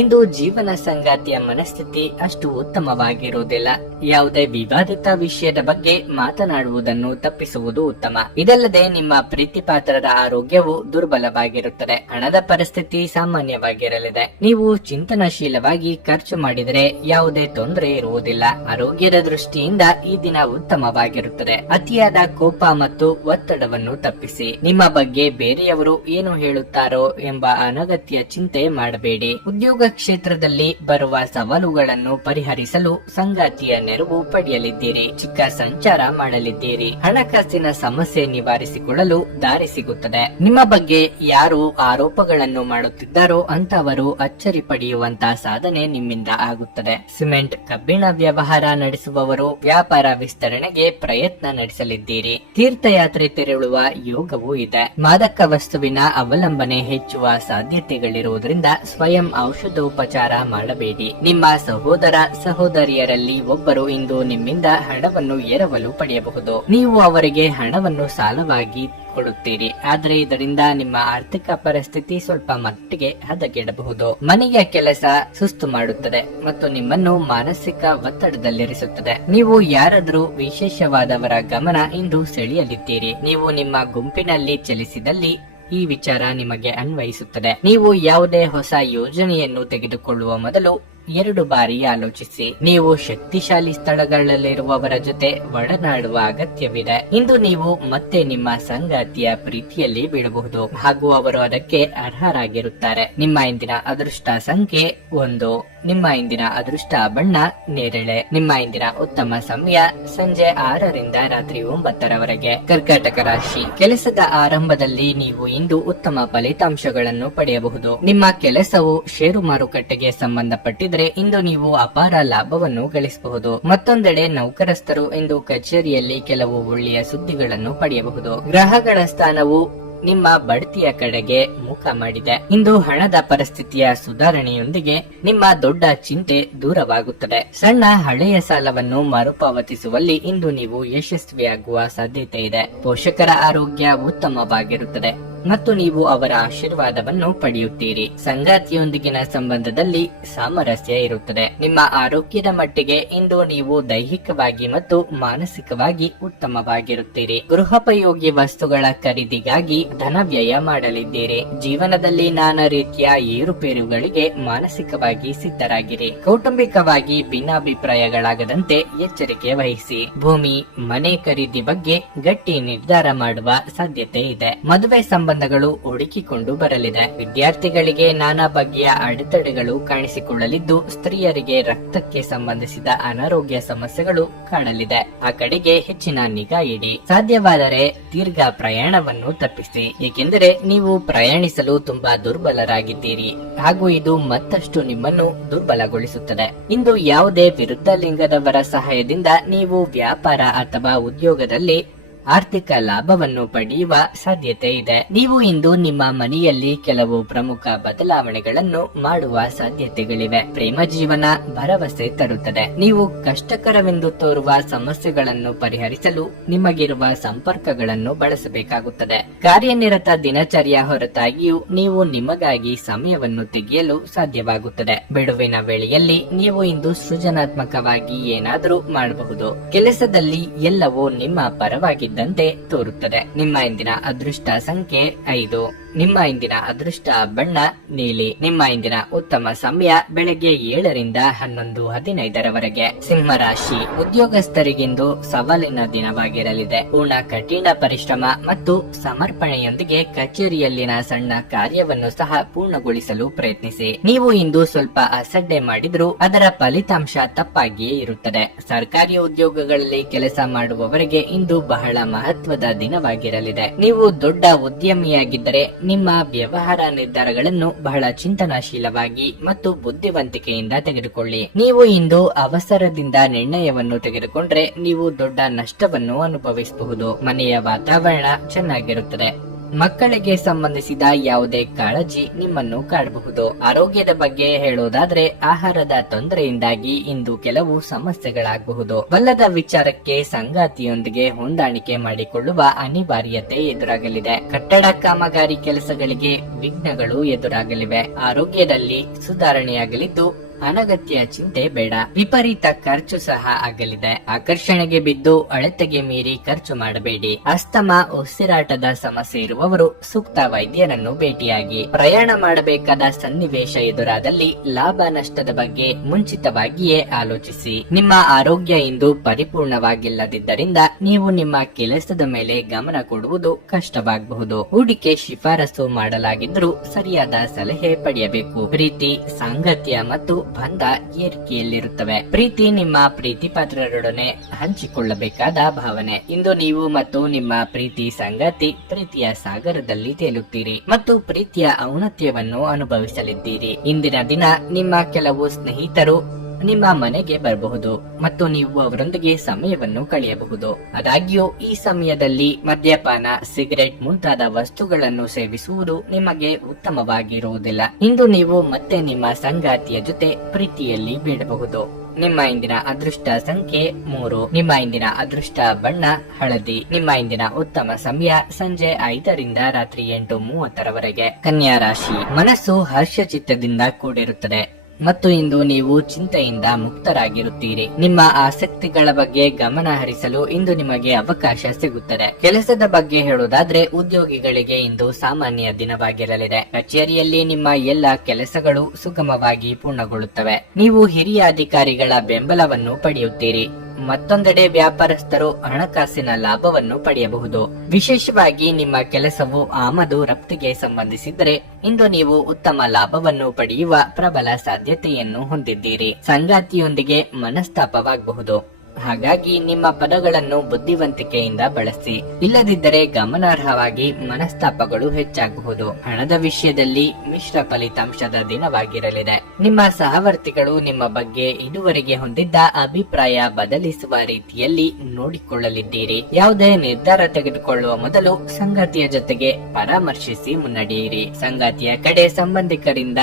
ಇಂದು ಜೀವನ ಸಂಗಾತಿಯ ಮನಸ್ಥಿತಿ ಅಷ್ಟು ಉತ್ತಮವಾಗಿರುವುದಿಲ್ಲ. ಯಾವುದೇ ವಿವಾದಿತ ವಿಷಯದ ಬಗ್ಗೆ ಮಾತನಾಡುವುದನ್ನು ತಪ್ಪಿಸುವುದು ಉತ್ತಮ. ಇದಲ್ಲದೆ ನಿಮ್ಮ ಪ್ರೀತಿ ಪಾತ್ರರ ಆರೋಗ್ಯವು ದುರ್ಬಲವಾಗಿರುತ್ತದೆ. ಹಣದ ಪರಿಸ್ಥಿತಿ ಸಾಮಾನ್ಯವಾಗಿರಲಿದೆ. ನೀವು ಚಿಂತನಶೀಲವಾಗಿ ಖರ್ಚು ಮಾಡಿದರೆ ಯಾವುದೇ ತೊಂದರೆ ಇರುವುದಿಲ್ಲ. ಆರೋಗ್ಯದ ದೃಷ್ಟಿಯಿಂದ ಈ ದಿನ ಉತ್ತಮವಾಗಿರುತ್ತದೆ. ಅತಿಯಾದ ಕೋಪ ಮತ್ತು ಒತ್ತಡವನ್ನು ತಪ್ಪಿಸಿ. ನಿಮ್ಮ ಬಗ್ಗೆ ಬೇರೆಯವರು ಏನು ಹೇಳುತ್ತಾರೋ ಎಂಬ ಅನಗತ್ಯ ಚಿಂತೆ ಮಾಡಬೇಡಿ. ಉದ್ಯೋಗ ಕ್ಷೇತ್ರದಲ್ಲಿ ಬರುವ ಸವಾಲುಗಳನ್ನು ಪರಿಹರಿಸಲು ಸಂಗಾತಿಯ ನೆರವು ಪಡೆಯಲಿದ್ದೀರಿ. ಚಿಕ್ಕ ಸಂಚಾರ ಮಾಡಲಿದ್ದೀರಿ. ಹಣಕಾಸಿನ ಸಮಸ್ಯೆ ನಿವಾರಿಸಿಕೊಳ್ಳಲು ದಾರಿ ಸಿಗುತ್ತದೆ. ನಿಮ್ಮ ಬಗ್ಗೆ ಯಾರು ಆರೋಪಗಳನ್ನು ಮಾಡುತ್ತಿದ್ದಾರೋ ಅಂತವರು ಅಚ್ಚರಿ ಪಡೆಯುವಂತಹ ಸಾಧನೆ ನಿಮ್ಮಿಂದ ಆಗುತ್ತದೆ. ಸಿಮೆಂಟ್ ಕಬ್ಬಿಣ ವ್ಯವಹಾರ ನಡೆಸುವವರು ವ್ಯಾಪಾರ ವಿಸ್ತರಣೆಗೆ ಪ್ರಯತ್ನ ನಡೆಸಲಿದ್ದೀರಿ. ತೀರ್ಥಯಾತ್ರೆ ತೆರಳುವ ಯೋಗವೂ ಇದೆ. ಮಾದಕ ವಸ್ತುವಿನ ಅವಲಂಬನೆ ಹೆಚ್ಚುವ ಸಾಧ್ಯತೆಗಳಿರುವುದರಿಂದ ಸ್ವಯಂ ಔಷಧೋಪಚಾರ ಮಾಡಬೇಡಿ. ನಿಮ್ಮ ಸಹೋದರ ಸಹೋದರಿಯರಲ್ಲಿ ಒಬ್ಬರು ಇಂದು ನಿಮ್ಮಿಂದ ಹಣವನ್ನು ಎರವಲು ಪಡೆಯಬಹುದು. ನೀವು ಅವರಿಗೆ ಹಣವನ್ನು ಸಾಲವಾಗಿ ಕೊಡುತ್ತೀರಿ. ಆದರೆ ಇದರಿಂದ ನಿಮ್ಮ ಆರ್ಥಿಕ ಪರಿಸ್ಥಿತಿ ಸ್ವಲ್ಪ ಮಟ್ಟಿಗೆ ಹದಗೆಡಬಹುದು. ಮನೆಯ ಕೆಲಸ ಸುಸ್ತು ಮಾಡುತ್ತದೆ ಮತ್ತು ನಿಮ್ಮನ್ನು ಮಾನಸಿಕ ಒತ್ತಡದಲ್ಲಿರಿಸುತ್ತದೆ. ನೀವು ಯಾರಾದರೂ ವಿಶೇಷವಾದವರ ಗಮನ ಇಂದು ಸೆಳೆಯಲಿದ್ದೀರಿ. ನೀವು ನಿಮ್ಮ ಗುಂಪಿನಲ್ಲಿ ಚಲಿಸಿದಲ್ಲಿ ಈ ವಿಚಾರ ನಿಮಗೆ ಅನ್ವಯಿಸುತ್ತದೆ. ನೀವು ಯಾವುದೇ ಹೊಸ ಯೋಜನೆಯನ್ನು ತೆಗೆದುಕೊಳ್ಳುವ ಮೊದಲು 2 ಬಾರಿ ಆಲೋಚಿಸಿ. ನೀವು ಶಕ್ತಿಶಾಲಿ ಸ್ಥಳಗಳಲ್ಲಿರುವವರ ಜೊತೆ ಒಡನಾಡುವ ಅಗತ್ಯವಿದೆ. ಇಂದು ನೀವು ಮತ್ತೆ ನಿಮ್ಮ ಸಂಗಾತಿಯ ಪ್ರೀತಿಯಲ್ಲಿ ಬೀಳಬಹುದು ಹಾಗೂ ಅವರು ಅದಕ್ಕೆ ಅರ್ಹರಾಗಿರುತ್ತಾರೆ. ನಿಮ್ಮ ಇಂದಿನ ಅದೃಷ್ಟ ಸಂಖ್ಯೆ 1. ನಿಮ್ಮ ಇಂದಿನ ಅದೃಷ್ಟ ಬಣ್ಣ ನೇರಳೆ. ನಿಮ್ಮ ಇಂದಿನ ಉತ್ತಮ ಸಮಯ ಸಂಜೆ 6 ರಿಂದ ರಾತ್ರಿ 9 ರವರೆಗೆ. ಕರ್ಕಾಟಕ ರಾಶಿ. ಕೆಲಸದ ಆರಂಭದಲ್ಲಿ ನೀವು ಇಂದು ಉತ್ತಮ ಫಲಿತಾಂಶಗಳನ್ನು ಪಡೆಯಬಹುದು. ನಿಮ್ಮ ಕೆಲಸವು ಷೇರು ಮಾರುಕಟ್ಟೆಗೆ ಸಂಬಂಧಪಟ್ಟಿದ್ದರೆ ಇಂದು ನೀವು ಅಪಾರ ಲಾಭವನ್ನು ಗಳಿಸಬಹುದು. ಮತ್ತೊಂದೆಡೆ ನೌಕರಸ್ಥರು ಇಂದು ಕಚೇರಿಯಲ್ಲಿ ಕೆಲವು ಒಳ್ಳೆಯ ಸುದ್ದಿಗಳನ್ನು ಪಡೆಯಬಹುದು. ಗ್ರಹಗಳ ಸ್ಥಾನವು ನಿಮ್ಮ ಬಡ್ತಿಯ ಕಡೆಗೆ ಮುಖ ಮಾಡಿದೆ. ಇಂದು ಹಣದ ಪರಿಸ್ಥಿತಿಯ ಸುಧಾರಣೆಯೊಂದಿಗೆ ನಿಮ್ಮ ದೊಡ್ಡ ಚಿಂತೆ ದೂರವಾಗುತ್ತದೆ. ಸಣ್ಣ ಹಳೆಯ ಸಾಲವನ್ನು ಮರುಪಾವತಿಸುವಲ್ಲಿ ಇಂದು ನೀವು ಯಶಸ್ವಿಯಾಗುವ ಸಾಧ್ಯತೆ ಇದೆ. ಪೋಷಕರ ಆರೋಗ್ಯ ಉತ್ತಮವಾಗಿರುತ್ತದೆ ಮತ್ತು ನೀವು ಅವರ ಆಶೀರ್ವಾದವನ್ನು ಪಡೆಯುತ್ತೀರಿ. ಸಂಗಾತಿಯೊಂದಿಗಿನ ಸಂಬಂಧದಲ್ಲಿ ಸಾಮರಸ್ಯ ಇರುತ್ತದೆ. ನಿಮ್ಮ ಆರೋಗ್ಯದ ಮಟ್ಟಿಗೆ ಇಂದು ನೀವು ದೈಹಿಕವಾಗಿ ಮತ್ತು ಮಾನಸಿಕವಾಗಿ ಉತ್ತಮವಾಗಿರುತ್ತೀರಿ. ಗೃಹೋಪಯೋಗಿ ವಸ್ತುಗಳ ಖರೀದಿಗಾಗಿ ಧನ ವ್ಯಯ ಮಾಡಲಿದ್ದೀರಿ. ಜೀವನದಲ್ಲಿ ನಾನಾ ರೀತಿಯ ಏರುಪೇರುಗಳಿಗೆ ಮಾನಸಿಕವಾಗಿ ಸಿದ್ಧರಾಗಿರಿ. ಕೌಟುಂಬಿಕವಾಗಿ ಭಿನ್ನಾಭಿಪ್ರಾಯಗಳಾಗದಂತೆ ಎಚ್ಚರಿಕೆ ವಹಿಸಿ. ಭೂಮಿ ಮನೆ ಖರೀದಿ ಬಗ್ಗೆ ಗಟ್ಟಿ ನಿರ್ಧಾರ ಮಾಡುವ ಸಾಧ್ಯತೆ ಇದೆ. ಮದುವೆ ಸಂಬಂಧಗಳು ಹುಡುಕಿಕೊಂಡು ಬರಲಿದೆ. ವಿದ್ಯಾರ್ಥಿಗಳಿಗೆ ನಾನಾ ಬಗೆಯ ಅಡೆತಡೆಗಳು ಕಾಣಿಸಿಕೊಳ್ಳಲಿದ್ದು ಸ್ತ್ರೀಯರಿಗೆ ರಕ್ತಕ್ಕೆ ಸಂಬಂಧಿಸಿದ ಅನಾರೋಗ್ಯ ಸಮಸ್ಯೆಗಳು ಕಾಡಲಿದೆ. ಆ ಕಡೆಗೆ ಹೆಚ್ಚಿನ ನಿಗಾ ಇಡಿ. ಸಾಧ್ಯವಾದರೆ ದೀರ್ಘ ಪ್ರಯಾಣವನ್ನು ತಪ್ಪಿಸಿ, ಏಕೆಂದರೆ ನೀವು ಪ್ರಯಾಣಿಸಲು ತುಂಬಾ ದುರ್ಬಲರಾಗಿದ್ದೀರಿ ಹಾಗೂ ಇದು ಮತ್ತಷ್ಟು ನಿಮ್ಮನ್ನು ದುರ್ಬಲಗೊಳಿಸುತ್ತದೆ. ಇಂದು ಯಾವುದೇ ವಿರುದ್ಧ ಲಿಂಗದವರ ಸಹಾಯದಿಂದ ನೀವು ವ್ಯಾಪಾರ ಅಥವಾ ಉದ್ಯೋಗದಲ್ಲಿ ಆರ್ಥಿಕ ಲಾಭವನ್ನು ಪಡೆಯುವ ಸಾಧ್ಯತೆ ಇದೆ. ನೀವು ಇಂದು ನಿಮ್ಮ ಮನೆಯಲ್ಲಿ ಕೆಲವು ಪ್ರಮುಖ ಬದಲಾವಣೆಗಳನ್ನು ಮಾಡುವ ಸಾಧ್ಯತೆಗಳಿವೆ. ಪ್ರೇಮ ಜೀವನ ಭರವಸೆ ತರುತ್ತದೆ. ನೀವು ಕಷ್ಟಕರವೆಂದು ತೋರುವ ಸಮಸ್ಯೆಗಳನ್ನು ಪರಿಹರಿಸಲು ನಿಮಗಿರುವ ಸಂಪರ್ಕಗಳನ್ನು ಬಳಸಬೇಕಾಗುತ್ತದೆ. ಕಾರ್ಯನಿರತ ದಿನಚರ್ಯ ಹೊರತಾಗಿಯೂ ನೀವು ನಿಮಗಾಗಿ ಸಮಯವನ್ನು ತೆಗೆಯಲು ಸಾಧ್ಯವಾಗುತ್ತದೆ. ಬಿಡುವಿನ ವೇಳೆಯಲ್ಲಿ ನೀವು ಇಂದು ಸೃಜನಾತ್ಮಕವಾಗಿ ಏನಾದರೂ ಮಾಡಬಹುದು. ಕೆಲಸದಲ್ಲಿ ಎಲ್ಲವೂ ನಿಮ್ಮ ಪರವಾಗಿದ್ದ ತೋರುತ್ತದೆ. ನಿಮ್ಮ ಇಂದಿನ ಅದೃಷ್ಟ ಸಂಖ್ಯೆ 5. ನಿಮ್ಮ ಇಂದಿನ ಅದೃಷ್ಟ ಬಣ್ಣ ನೀಲಿ. ನಿಮ್ಮ ಇಂದಿನ ಉತ್ತಮ ಸಮಯ ಬೆಳಗ್ಗೆ 7 ರಿಂದ 11:15 ರವರೆಗೆ. ಸಿಂಹ ರಾಶಿ. ಉದ್ಯೋಗಸ್ಥರಿಗಿಂದು ಸವಾಲಿನ ದಿನವಾಗಿರಲಿದೆ. ಪೂರ್ಣ ಕಠಿಣ ಪರಿಶ್ರಮ ಮತ್ತು ಸಮರ್ಪಣೆಯೊಂದಿಗೆ ಕಚೇರಿಯಲ್ಲಿನ ಸಣ್ಣ ಕಾರ್ಯವನ್ನು ಸಹ ಪೂರ್ಣಗೊಳಿಸಲು ಪ್ರಯತ್ನಿಸಿ. ನೀವು ಇಂದು ಸ್ವಲ್ಪ ಅಸಡ್ಡೆ ಮಾಡಿದ್ರೂ ಅದರ ಫಲಿತಾಂಶ ತಪ್ಪಾಗಿಯೇ ಇರುತ್ತದೆ. ಸರ್ಕಾರಿ ಉದ್ಯೋಗಗಳಲ್ಲಿ ಕೆಲಸ ಮಾಡುವವರಿಗೆ ಇಂದು ಬಹಳ ಮಹತ್ವದ ದಿನವಾಗಿರಲಿದೆ. ನೀವು ದೊಡ್ಡ ಉದ್ಯಮಿಯಾಗಿದ್ದರೆ ನಿಮ್ಮ ವ್ಯವಹಾರ ನಿರ್ಧಾರಗಳನ್ನು ಬಹಳ ಚಿಂತನಾಶೀಲವಾಗಿ ಮತ್ತು ಬುದ್ಧಿವಂತಿಕೆಯಿಂದ ತೆಗೆದುಕೊಳ್ಳಿ. ನೀವು ಇಂದು ಅವಸರದಿಂದ ನಿರ್ಣಯವನ್ನು ತೆಗೆದುಕೊಂಡ್ರೆ ನೀವು ದೊಡ್ಡ ನಷ್ಟವನ್ನು ಅನುಭವಿಸಬಹುದು. ಮನೆಯ ವಾತಾವರಣ ಚೆನ್ನಾಗಿರುತ್ತದೆ. ಮಕ್ಕಳಿಗೆ ಸಂಬಂಧಿಸಿದ ಯಾವುದೇ ಕಾಳಜಿ ನಿಮ್ಮನ್ನು ಕಾಡಬಹುದು. ಆರೋಗ್ಯದ ಬಗ್ಗೆ ಹೇಳೋದಾದ್ರೆ ಆಹಾರದ ತೊಂದರೆಯಿಂದಾಗಿ ಇಂದು ಕೆಲವು ಸಮಸ್ಯೆಗಳಾಗಬಹುದು. ಬಲ್ಲದ ವಿಚಾರಕ್ಕೆ ಸಂಗಾತಿಯೊಂದಿಗೆ ಹೊಂದಾಣಿಕೆ ಮಾಡಿಕೊಳ್ಳುವ ಅನಿವಾರ್ಯತೆ ಎದುರಾಗಲಿದೆ. ಕಟ್ಟಡ ಕಾಮಗಾರಿ ಕೆಲಸಗಳಿಗೆ ವಿಘ್ನಗಳು ಎದುರಾಗಲಿವೆ. ಆರೋಗ್ಯದಲ್ಲಿ ಸುಧಾರಣೆಯಾಗಲಿದ್ದು ಅನಗತ್ಯ ಚಿಂತೆ ಬೇಡ. ವಿಪರೀತ ಖರ್ಚು ಸಹ ಆಗಲಿದೆ. ಆಕರ್ಷಣೆಗೆ ಬಿದ್ದು ಅಳತೆಗೆ ಮೀರಿ ಖರ್ಚು ಮಾಡಬೇಡಿ. ಅಸ್ತಮ, ಉಸಿರಾಟದ ಸಮಸ್ಯೆ ಇರುವವರು ಸೂಕ್ತ ವೈದ್ಯರನ್ನು ಭೇಟಿಯಾಗಿ. ಪ್ರಯಾಣ ಮಾಡಬೇಕಾದ ಸನ್ನಿವೇಶ ಎದುರಾದಲ್ಲಿ ಲಾಭ ನಷ್ಟದ ಬಗ್ಗೆ ಮುಂಚಿತವಾಗಿಯೇ ಆಲೋಚಿಸಿ. ನಿಮ್ಮ ಆರೋಗ್ಯ ಇಂದು ಪರಿಪೂರ್ಣವಾಗಿಲ್ಲದಿದ್ದರಿಂದ ನೀವು ನಿಮ್ಮ ಕೆಲಸದ ಮೇಲೆ ಗಮನ ಕೊಡುವುದು ಕಷ್ಟವಾಗಬಹುದು. ಹೂಡಿಕೆ ಶಿಫಾರಸು ಮಾಡಲಾಗಿದ್ದರೂ ಸರಿಯಾದ ಸಲಹೆ ಪಡೆಯಬೇಕು. ಪ್ರೀತಿ, ಸಾಂಗತ್ಯ ಮತ್ತು ಬಂಧ ಏರಿಕೆಯಲ್ಲಿರುತ್ತವೆ. ಪ್ರೀತಿ ನಿಮ್ಮ ಪ್ರೀತಿ ಪಾತ್ರರೊಡನೆ ಹಂಚಿಕೊಳ್ಳಬೇಕಾದ ಭಾವನೆ. ಇಂದು ನೀವು ಮತ್ತು ನಿಮ್ಮ ಪ್ರೀತಿ ಸಂಗಾತಿ ಪ್ರೀತಿಯ ಸಾಗರದಲ್ಲಿ ತೇಲುತ್ತೀರಿ ಮತ್ತು ಪ್ರೀತಿಯ ಔನ್ನತ್ಯವನ್ನು ಅನುಭವಿಸಲಿದ್ದೀರಿ. ಇಂದಿನ ದಿನ ನಿಮ್ಮ ಕೆಲವು ಸ್ನೇಹಿತರು ನಿಮ್ಮ ಮನೆಗೆ ಬರಬಹುದು ಮತ್ತು ನೀವು ಅವರೊಂದಿಗೆ ಸಮಯವನ್ನು ಕಳೆಯಬಹುದು. ಆದಾಗ್ಯೂ ಈ ಸಮಯದಲ್ಲಿ ಮದ್ಯಪಾನ, ಸಿಗರೆಟ್ ಮುಂತಾದ ವಸ್ತುಗಳನ್ನು ಸೇವಿಸುವುದು ನಿಮಗೆ ಉತ್ತಮವಾಗಿರುವುದಿಲ್ಲ. ಇಂದು ನೀವು ಮತ್ತೆ ನಿಮ್ಮ ಸಂಗಾತಿಯ ಜೊತೆ ಪ್ರೀತಿಯಲ್ಲಿ ಬೀಳಬಹುದು. ನಿಮ್ಮ ಇಂದಿನ ಅದೃಷ್ಟ ಸಂಖ್ಯೆ 3. ನಿಮ್ಮ ಇಂದಿನ ಅದೃಷ್ಟ ಬಣ್ಣ ಹಳದಿ. ನಿಮ್ಮ ಇಂದಿನ ಉತ್ತಮ ಸಮಯ ಸಂಜೆ 5ರಿಂದ ರಾತ್ರಿ 8:30ರವರೆಗೆ. ಕನ್ಯಾ ರಾಶಿ. ಮನಸ್ಸು ಹರ್ಷಚಿತ್ತದಿಂದ ಕೂಡಿರುತ್ತದೆ ಮತ್ತು ಇಂದು ನೀವು ಚಿಂತೆಯಿಂದ ಮುಕ್ತರಾಗಿರುತ್ತೀರಿ. ನಿಮ್ಮ ಆಸಕ್ತಿಗಳ ಬಗ್ಗೆ ಗಮನ ಹರಿಸಲು ಇಂದು ನಿಮಗೆ ಅವಕಾಶ ಸಿಗುತ್ತದೆ. ಕೆಲಸದ ಬಗ್ಗೆ ಹೇಳುವುದಾದ್ರೆ ಉದ್ಯೋಗಿಗಳಿಗೆ ಇಂದು ಸಾಮಾನ್ಯ ದಿನವಾಗಿರಲಿದೆ. ಕಚೇರಿಯಲ್ಲಿ ನಿಮ್ಮ ಎಲ್ಲ ಕೆಲಸಗಳು ಸುಗಮವಾಗಿ ಪೂರ್ಣಗೊಳ್ಳುತ್ತವೆ. ನೀವು ಹಿರಿಯ ಅಧಿಕಾರಿಗಳ ಬೆಂಬಲವನ್ನು ಪಡೆಯುತ್ತೀರಿ. ಮತ್ತೊಂದೆಡೆ ವ್ಯಾಪಾರಸ್ಥರು ಹಣಕಾಸಿನ ಲಾಭವನ್ನು ಪಡೆಯಬಹುದು. ವಿಶೇಷವಾಗಿ ನಿಮ್ಮ ಕೆಲಸವು ಆಮದು ರಫ್ತಿಗೆ ಸಂಬಂಧಿಸಿದರೆ ಇಂದು ನೀವು ಉತ್ತಮ ಲಾಭವನ್ನು ಪಡೆಯುವ ಪ್ರಬಲ ಸಾಧ್ಯತೆಯನ್ನು ಹೊಂದಿದ್ದೀರಿ. ಸಂಗಾತಿಯೊಂದಿಗೆ ಮನಸ್ತಾಪವಾಗಬಹುದು. ಹಾಗಾಗಿ ನಿಮ್ಮ ಪದಗಳನ್ನು ಬುದ್ಧಿವಂತಿಕೆಯಿಂದ ಬಳಸಿ. ಇಲ್ಲದಿದ್ದರೆ ಗಮನಾರ್ಹವಾಗಿ ಮನಸ್ತಾಪಗಳು ಹೆಚ್ಚಾಗಬಹುದು. ಹಣದ ವಿಷಯದಲ್ಲಿ ಮಿಶ್ರ ಫಲಿತಾಂಶದ ದಿನವಾಗಿರಲಿದೆ. ನಿಮ್ಮ ಸಹವರ್ತಿಗಳು ನಿಮ್ಮ ಬಗ್ಗೆ ಇದುವರೆಗೆ ಹೊಂದಿದ್ದ ಅಭಿಪ್ರಾಯ ಬದಲಿಸುವ ರೀತಿಯಲ್ಲಿ ನೋಡಿಕೊಳ್ಳಲಿದ್ದೀರಿ. ಯಾವುದೇ ನಿರ್ಧಾರ ತೆಗೆದುಕೊಳ್ಳುವ ಮೊದಲು ಸಂಗಾತಿಯ ಜೊತೆಗೆ ಪರಾಮರ್ಶಿಸಿ ಮುನ್ನಡೆಯಿರಿ. ಸಂಗಾತಿಯ ಕಡೆ ಸಂಬಂಧಿಕರಿಂದ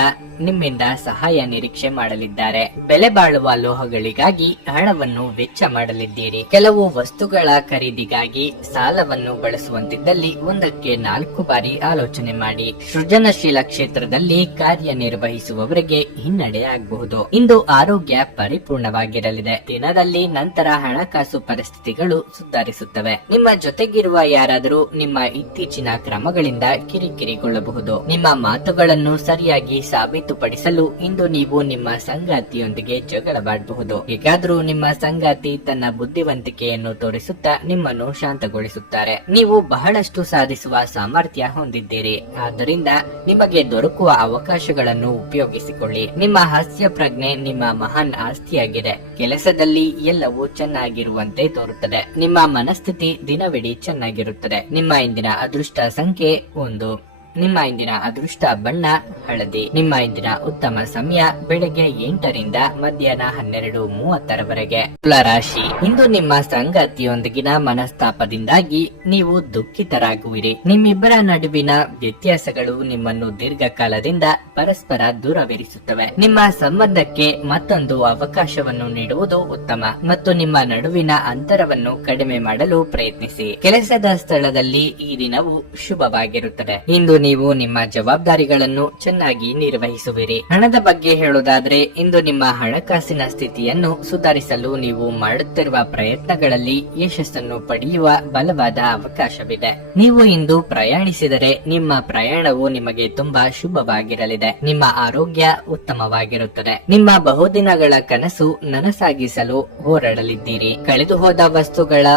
ನಿಮ್ಮಿಂದ ಸಹಾಯ ನಿರೀಕ್ಷೆ ಮಾಡಲಿದ್ದಾರೆ. ಬೆಲೆ ಬಾಳುವ ಲೋಹಗಳಿಗಾಗಿ ಹಣವನ್ನು ವೆಚ್ಚ ಮಾಡಲಿದ್ದೀರಿ. ಕೆಲವು ವಸ್ತುಗಳ ಖರೀದಿಗಾಗಿ ಸಾಲವನ್ನು ಬಳಸುವಂತಿದ್ದಲ್ಲಿ ಒಂದಕ್ಕೆ 4 ಬಾರಿ ಆಲೋಚನೆ ಮಾಡಿ. ಸೃಜನಶೀಲ ಕ್ಷೇತ್ರದಲ್ಲಿ ಕಾರ್ಯನಿರ್ವಹಿಸುವವರಿಗೆ ಹಿನ್ನಡೆ ಆಗಬಹುದು. ಇಂದು ಆರೋಗ್ಯ ಪರಿಪೂರ್ಣವಾಗಿರಲಿದೆ. ದಿನದಲ್ಲಿ ನಂತರ ಹಣಕಾಸು ಪರಿಸ್ಥಿತಿಗಳು ಸುಧಾರಿಸುತ್ತವೆ. ನಿಮ್ಮ ಜೊತೆಗಿರುವ ಯಾರಾದರೂ ನಿಮ್ಮ ಇತ್ತೀಚಿನ ಕ್ರಮಗಳಿಂದ ಕಿರಿಕಿರಿಗೊಳ್ಳಬಹುದು. ನಿಮ್ಮ ಮಾತುಗಳನ್ನು ಸರಿಯಾಗಿ ಸಾಬೀತುಪಡಿಸಲು ಇಂದು ನೀವು ನಿಮ್ಮ ಸಂಗಾತಿಯೊಂದಿಗೆ ಜಗಳವಾಡಬಹುದು. ಹೇಗಾದರೂ ನಿಮ್ಮ ಸಂಗಾತಿ ತನ್ನ ಬುದ್ಧಿವಂತಿಕೆಯನ್ನು ತೋರಿಸುತ್ತಾ ನಿಮ್ಮನ್ನು ಶಾಂತಗೊಳಿಸುತ್ತಾರೆ. ನೀವು ಬಹಳಷ್ಟು ಸಾಧಿಸುವ ಸಾಮರ್ಥ್ಯ ಹೊಂದಿದ್ದೀರಿ. ಆದ್ದರಿಂದ ನಿಮಗೆ ದೊರಕುವ ಅವಕಾಶಗಳನ್ನು ಉಪಯೋಗಿಸಿಕೊಳ್ಳಿ. ನಿಮ್ಮ ಹಾಸ್ಯ ಪ್ರಜ್ಞೆ ನಿಮ್ಮ ಮಹಾನ್ ಆಸ್ತಿಯಾಗಿದೆ. ಕೆಲಸದಲ್ಲಿ ಎಲ್ಲವೂ ಚೆನ್ನಾಗಿರುವಂತೆ ತೋರುತ್ತದೆ. ನಿಮ್ಮ ಮನಸ್ಥಿತಿ ದಿನವಿಡೀ ಚೆನ್ನಾಗಿರುತ್ತದೆ. ನಿಮ್ಮ ಇಂದಿನ ಅದೃಷ್ಟ ಸಂಖ್ಯೆ 1. ನಿಮ್ಮ ಇಂದಿನ ಅದೃಷ್ಟ ಬಣ್ಣ ಹಳದಿ. ನಿಮ್ಮ ಇಂದಿನ ಉತ್ತಮ ಸಮಯ ಬೆಳಗ್ಗೆ 8ರಿಂದ ಮಧ್ಯಾಹ್ನ 12:30ರವರೆಗೆ. ತುಲಾರಾಶಿ. ಇಂದು ನಿಮ್ಮ ಸಂಗಾತಿಯೊಂದಿಗಿನ ಮನಸ್ತಾಪದಿಂದಾಗಿ ನೀವು ದುಃಖಿತರಾಗುವಿರಿ. ನಿಮ್ಮಿಬ್ಬರ ನಡುವಿನ ವ್ಯತ್ಯಾಸಗಳು ನಿಮ್ಮನ್ನು ದೀರ್ಘಕಾಲದಿಂದ ಪರಸ್ಪರ ದೂರವಿರಿಸುತ್ತವೆ. ನಿಮ್ಮ ಸಂಬಂಧಕ್ಕೆ ಮತ್ತೊಂದು ಅವಕಾಶವನ್ನು ನೀಡುವುದು ಉತ್ತಮ ಮತ್ತು ನಿಮ್ಮ ನಡುವಿನ ಅಂತರವನ್ನು ಕಡಿಮೆ ಮಾಡಲು ಪ್ರಯತ್ನಿಸಿ. ಕೆಲಸದ ಸ್ಥಳದಲ್ಲಿ ಈ ದಿನವು ಶುಭವಾಗಿರುತ್ತದೆ. ಇಂದು ನೀವು ನಿಮ್ಮ ಜವಾಬ್ದಾರಿಗಳನ್ನು ಚೆನ್ನಾಗಿ ನಿರ್ವಹಿಸುವಿರಿ. ಹಣದ ಬಗ್ಗೆ ಹೇಳುವುದಾದ್ರೆ ಇಂದು ನಿಮ್ಮ ಹಣಕಾಸಿನ ಸ್ಥಿತಿಯನ್ನು ಸುಧಾರಿಸಲು ನೀವು ಮಾಡುತ್ತಿರುವ ಪ್ರಯತ್ನಗಳಲ್ಲಿ ಯಶಸ್ಸನ್ನು ಪಡೆಯುವ ಬಲವಾದ ಅವಕಾಶವಿದೆ. ನೀವು ಇಂದು ಪ್ರಯಾಣಿಸಿದರೆ ನಿಮ್ಮ ಪ್ರಯಾಣವು ನಿಮಗೆ ತುಂಬಾ ಶುಭವಾಗಿರಲಿದೆ. ನಿಮ್ಮ ಆರೋಗ್ಯ ಉತ್ತಮವಾಗಿರುತ್ತದೆ. ನಿಮ್ಮ ಬಹುದಿನಗಳ ಕನಸು ನನಸಾಗಿಸಲು ಹೋರಾಡಲಿದ್ದೀರಿ. ಕಳೆದು ಹೋದ ವಸ್ತುಗಳ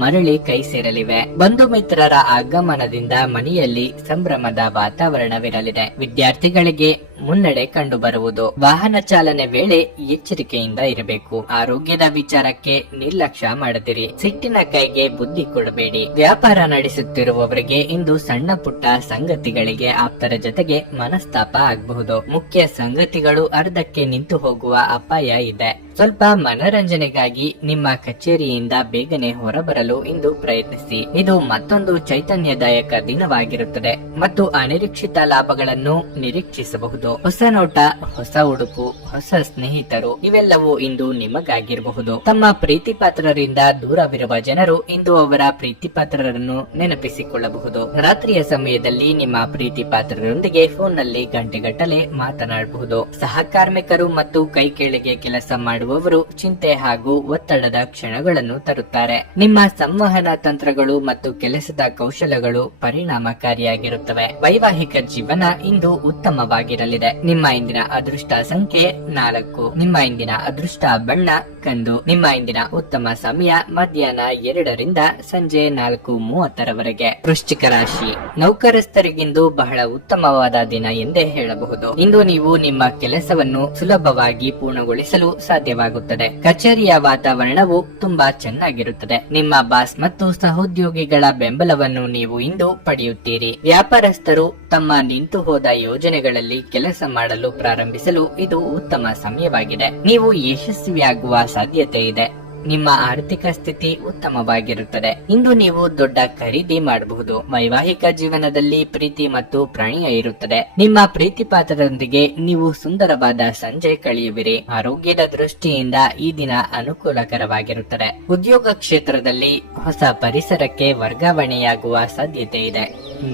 ಮರಳಿ ಕೈ ಸೇರಲಿವೆ. ಬಂಧು ಮಿತ್ರರ ಆಗಮನದಿಂದ ಮನೆಯಲ್ಲಿ ಸಂಭ್ರಮದ ವಾತಾವರಣವಿರಲಿದೆ. ವಿದ್ಯಾರ್ಥಿಗಳಿಗೆ ಮುನ್ನಡೆ ಕಂಡುಬರುವುದು. ವಾಹನ ಚಾಲನೆ ವೇಳೆ ಎಚ್ಚರಿಕೆಯಿಂದ ಇರಬೇಕು. ಆರೋಗ್ಯದ ವಿಚಾರಕ್ಕೆ ನಿರ್ಲಕ್ಷ್ಯ ಮಾಡದಿರಿ. ಸಿಟ್ಟಿನ ಕೈಗೆ ಬುದ್ಧಿ ಕೊಡಬೇಡಿ. ವ್ಯಾಪಾರ ನಡೆಸುತ್ತಿರುವವರಿಗೆ ಇಂದು ಸಣ್ಣ ಪುಟ್ಟ ಸಂಗತಿಗಳಿಗೆ ಆಪ್ತರ ಜೊತೆಗೆ ಮನಸ್ತಾಪ ಆಗಬಹುದು. ಮುಖ್ಯ ಸಂಗತಿಗಳು ಅರ್ಧಕ್ಕೆ ನಿಂತು ಹೋಗುವ ಅಪಾಯ ಇದೆ. ಸ್ವಲ್ಪ ಮನರಂಜನೆಗಾಗಿ ನಿಮ್ಮ ಕಚೇರಿಯಿಂದ ಬೇಗನೆ ಹೊರಬರಲು ಇಂದು ಪ್ರಯತ್ನಿಸಿ. ಇದು ಮತ್ತೊಂದು ಚೈತನ್ಯದಾಯಕ ದಿನವಾಗಿರುತ್ತದೆ ಮತ್ತು ಅನಿರೀಕ್ಷಿತ ಲಾಭಗಳನ್ನು ನಿರೀಕ್ಷಿಸಬಹುದು. ಹೊಸ ನೋಟ, ಹೊಸ ಉಡುಪು, ಹೊಸ ಸ್ನೇಹಿತರು ಇವೆಲ್ಲವೂ ಇಂದು ನಿಮಗಾಗಿರಬಹುದು. ತಮ್ಮ ಪ್ರೀತಿ ಪಾತ್ರರಿಂದ ದೂರವಿರುವ ಜನರು ಇಂದು ಅವರ ಪ್ರೀತಿ ಪಾತ್ರರನ್ನು ನೆನಪಿಸಿಕೊಳ್ಳಬಹುದು. ರಾತ್ರಿಯ ಸಮಯದಲ್ಲಿ ನಿಮ್ಮ ಪ್ರೀತಿ ಪಾತ್ರರೊಂದಿಗೆ ಫೋನ್ನಲ್ಲಿ ಗಂಟೆಗಟ್ಟಲೆ ಮಾತನಾಡಬಹುದು. ಸಹಕಾರ್ಮಿಕರು ಮತ್ತು ಕೈ ಕೆಳಗೆ ಕೆಲಸ ಮಾಡುವವರು ಚಿಂತೆ ಹಾಗೂ ಒತ್ತಡದ ಕ್ಷಣಗಳನ್ನು ತರುತ್ತಾರೆ. ನಿಮ್ಮ ಸಂವಹನ ತಂತ್ರಗಳು ಮತ್ತು ಕೆಲಸದ ಕೌಶಲಗಳು ಪರಿಣಾಮಕಾರಿಯಾಗಿರುತ್ತವೆ. ವೈವಾಹಿಕ ಜೀವನ ಇಂದು ಉತ್ತಮವಾಗಿರಲಿದೆ. ನಿಮ್ಮ ಇಂದಿನ ಅದೃಷ್ಟ ಸಂಖ್ಯೆ 4. ನಿಮ್ಮ ಇಂದಿನ ಅದೃಷ್ಟ ಬಣ್ಣ ಕಂದು. ನಿಮ್ಮ ಇಂದಿನ ಉತ್ತಮ ಸಮಯ ಮಧ್ಯಾಹ್ನ 2 ರಿಂದ ಸಂಜೆ 4:30 ವೃಶ್ಚಿಕ ರಾಶಿ. ನೌಕರಸ್ಥರಿಗಿಂದು ಬಹಳ ಉತ್ತಮವಾದ ದಿನ ಎಂದೇ ಹೇಳಬಹುದು. ಇಂದು ನೀವು ನಿಮ್ಮ ಕೆಲಸವನ್ನು ಸುಲಭವಾಗಿ ಪೂರ್ಣಗೊಳಿಸಲು ಸಾಧ್ಯವಾಗುತ್ತದೆ. ಕಚೇರಿಯ ವಾತಾವರಣವು ತುಂಬಾ ಚೆನ್ನಾಗಿರುತ್ತದೆ. ನಿಮ್ಮ ಬಾಸ್ ಮತ್ತು ಸಹೋದ್ಯೋಗಿಗಳ ಬೆಂಬಲವನ್ನು ನೀವು ಇಂದು ಪಡೆಯುತ್ತೀರಿ. ವ್ಯಾಪಾರಸ್ಥರು ತಮ್ಮ ನಿಂತು ಹೋದ ಯೋಜನೆಗಳಲ್ಲಿ ಕೆಲಸ ಮಾಡಲು ಪ್ರಾರಂಭಿಸಲು ಇದು ಉತ್ತಮ ಸಮಯವಾಗಿದೆ. ನೀವು ಯಶಸ್ವಿಯಾಗುವ ಸಾಧ್ಯತೆ ಇದೆ. ನಿಮ್ಮ ಆರ್ಥಿಕ ಸ್ಥಿತಿ ಉತ್ತಮವಾಗಿರುತ್ತದೆ. ಇಂದು ನೀವು ದೊಡ್ಡ ಖರೀದಿ ಮಾಡಬಹುದು. ವೈವಾಹಿಕ ಜೀವನದಲ್ಲಿ ಪ್ರೀತಿ ಮತ್ತು ಪ್ರಣಯ ಇರುತ್ತದೆ. ನಿಮ್ಮ ಪ್ರೀತಿ ಪಾತ್ರರೊಂದಿಗೆ ನೀವು ಸುಂದರವಾದ ಸಂಜೆ ಕಳೆಯುವಿರಿ. ಆರೋಗ್ಯದ ದೃಷ್ಟಿಯಿಂದ ಈ ದಿನ ಅನುಕೂಲಕರವಾಗಿರುತ್ತದೆ. ಉದ್ಯೋಗ ಕ್ಷೇತ್ರದಲ್ಲಿ ಹೊಸ ಪರಿಸರಕ್ಕೆ ವರ್ಗಾವಣೆಯಾಗುವ ಸಾಧ್ಯತೆ ಇದೆ.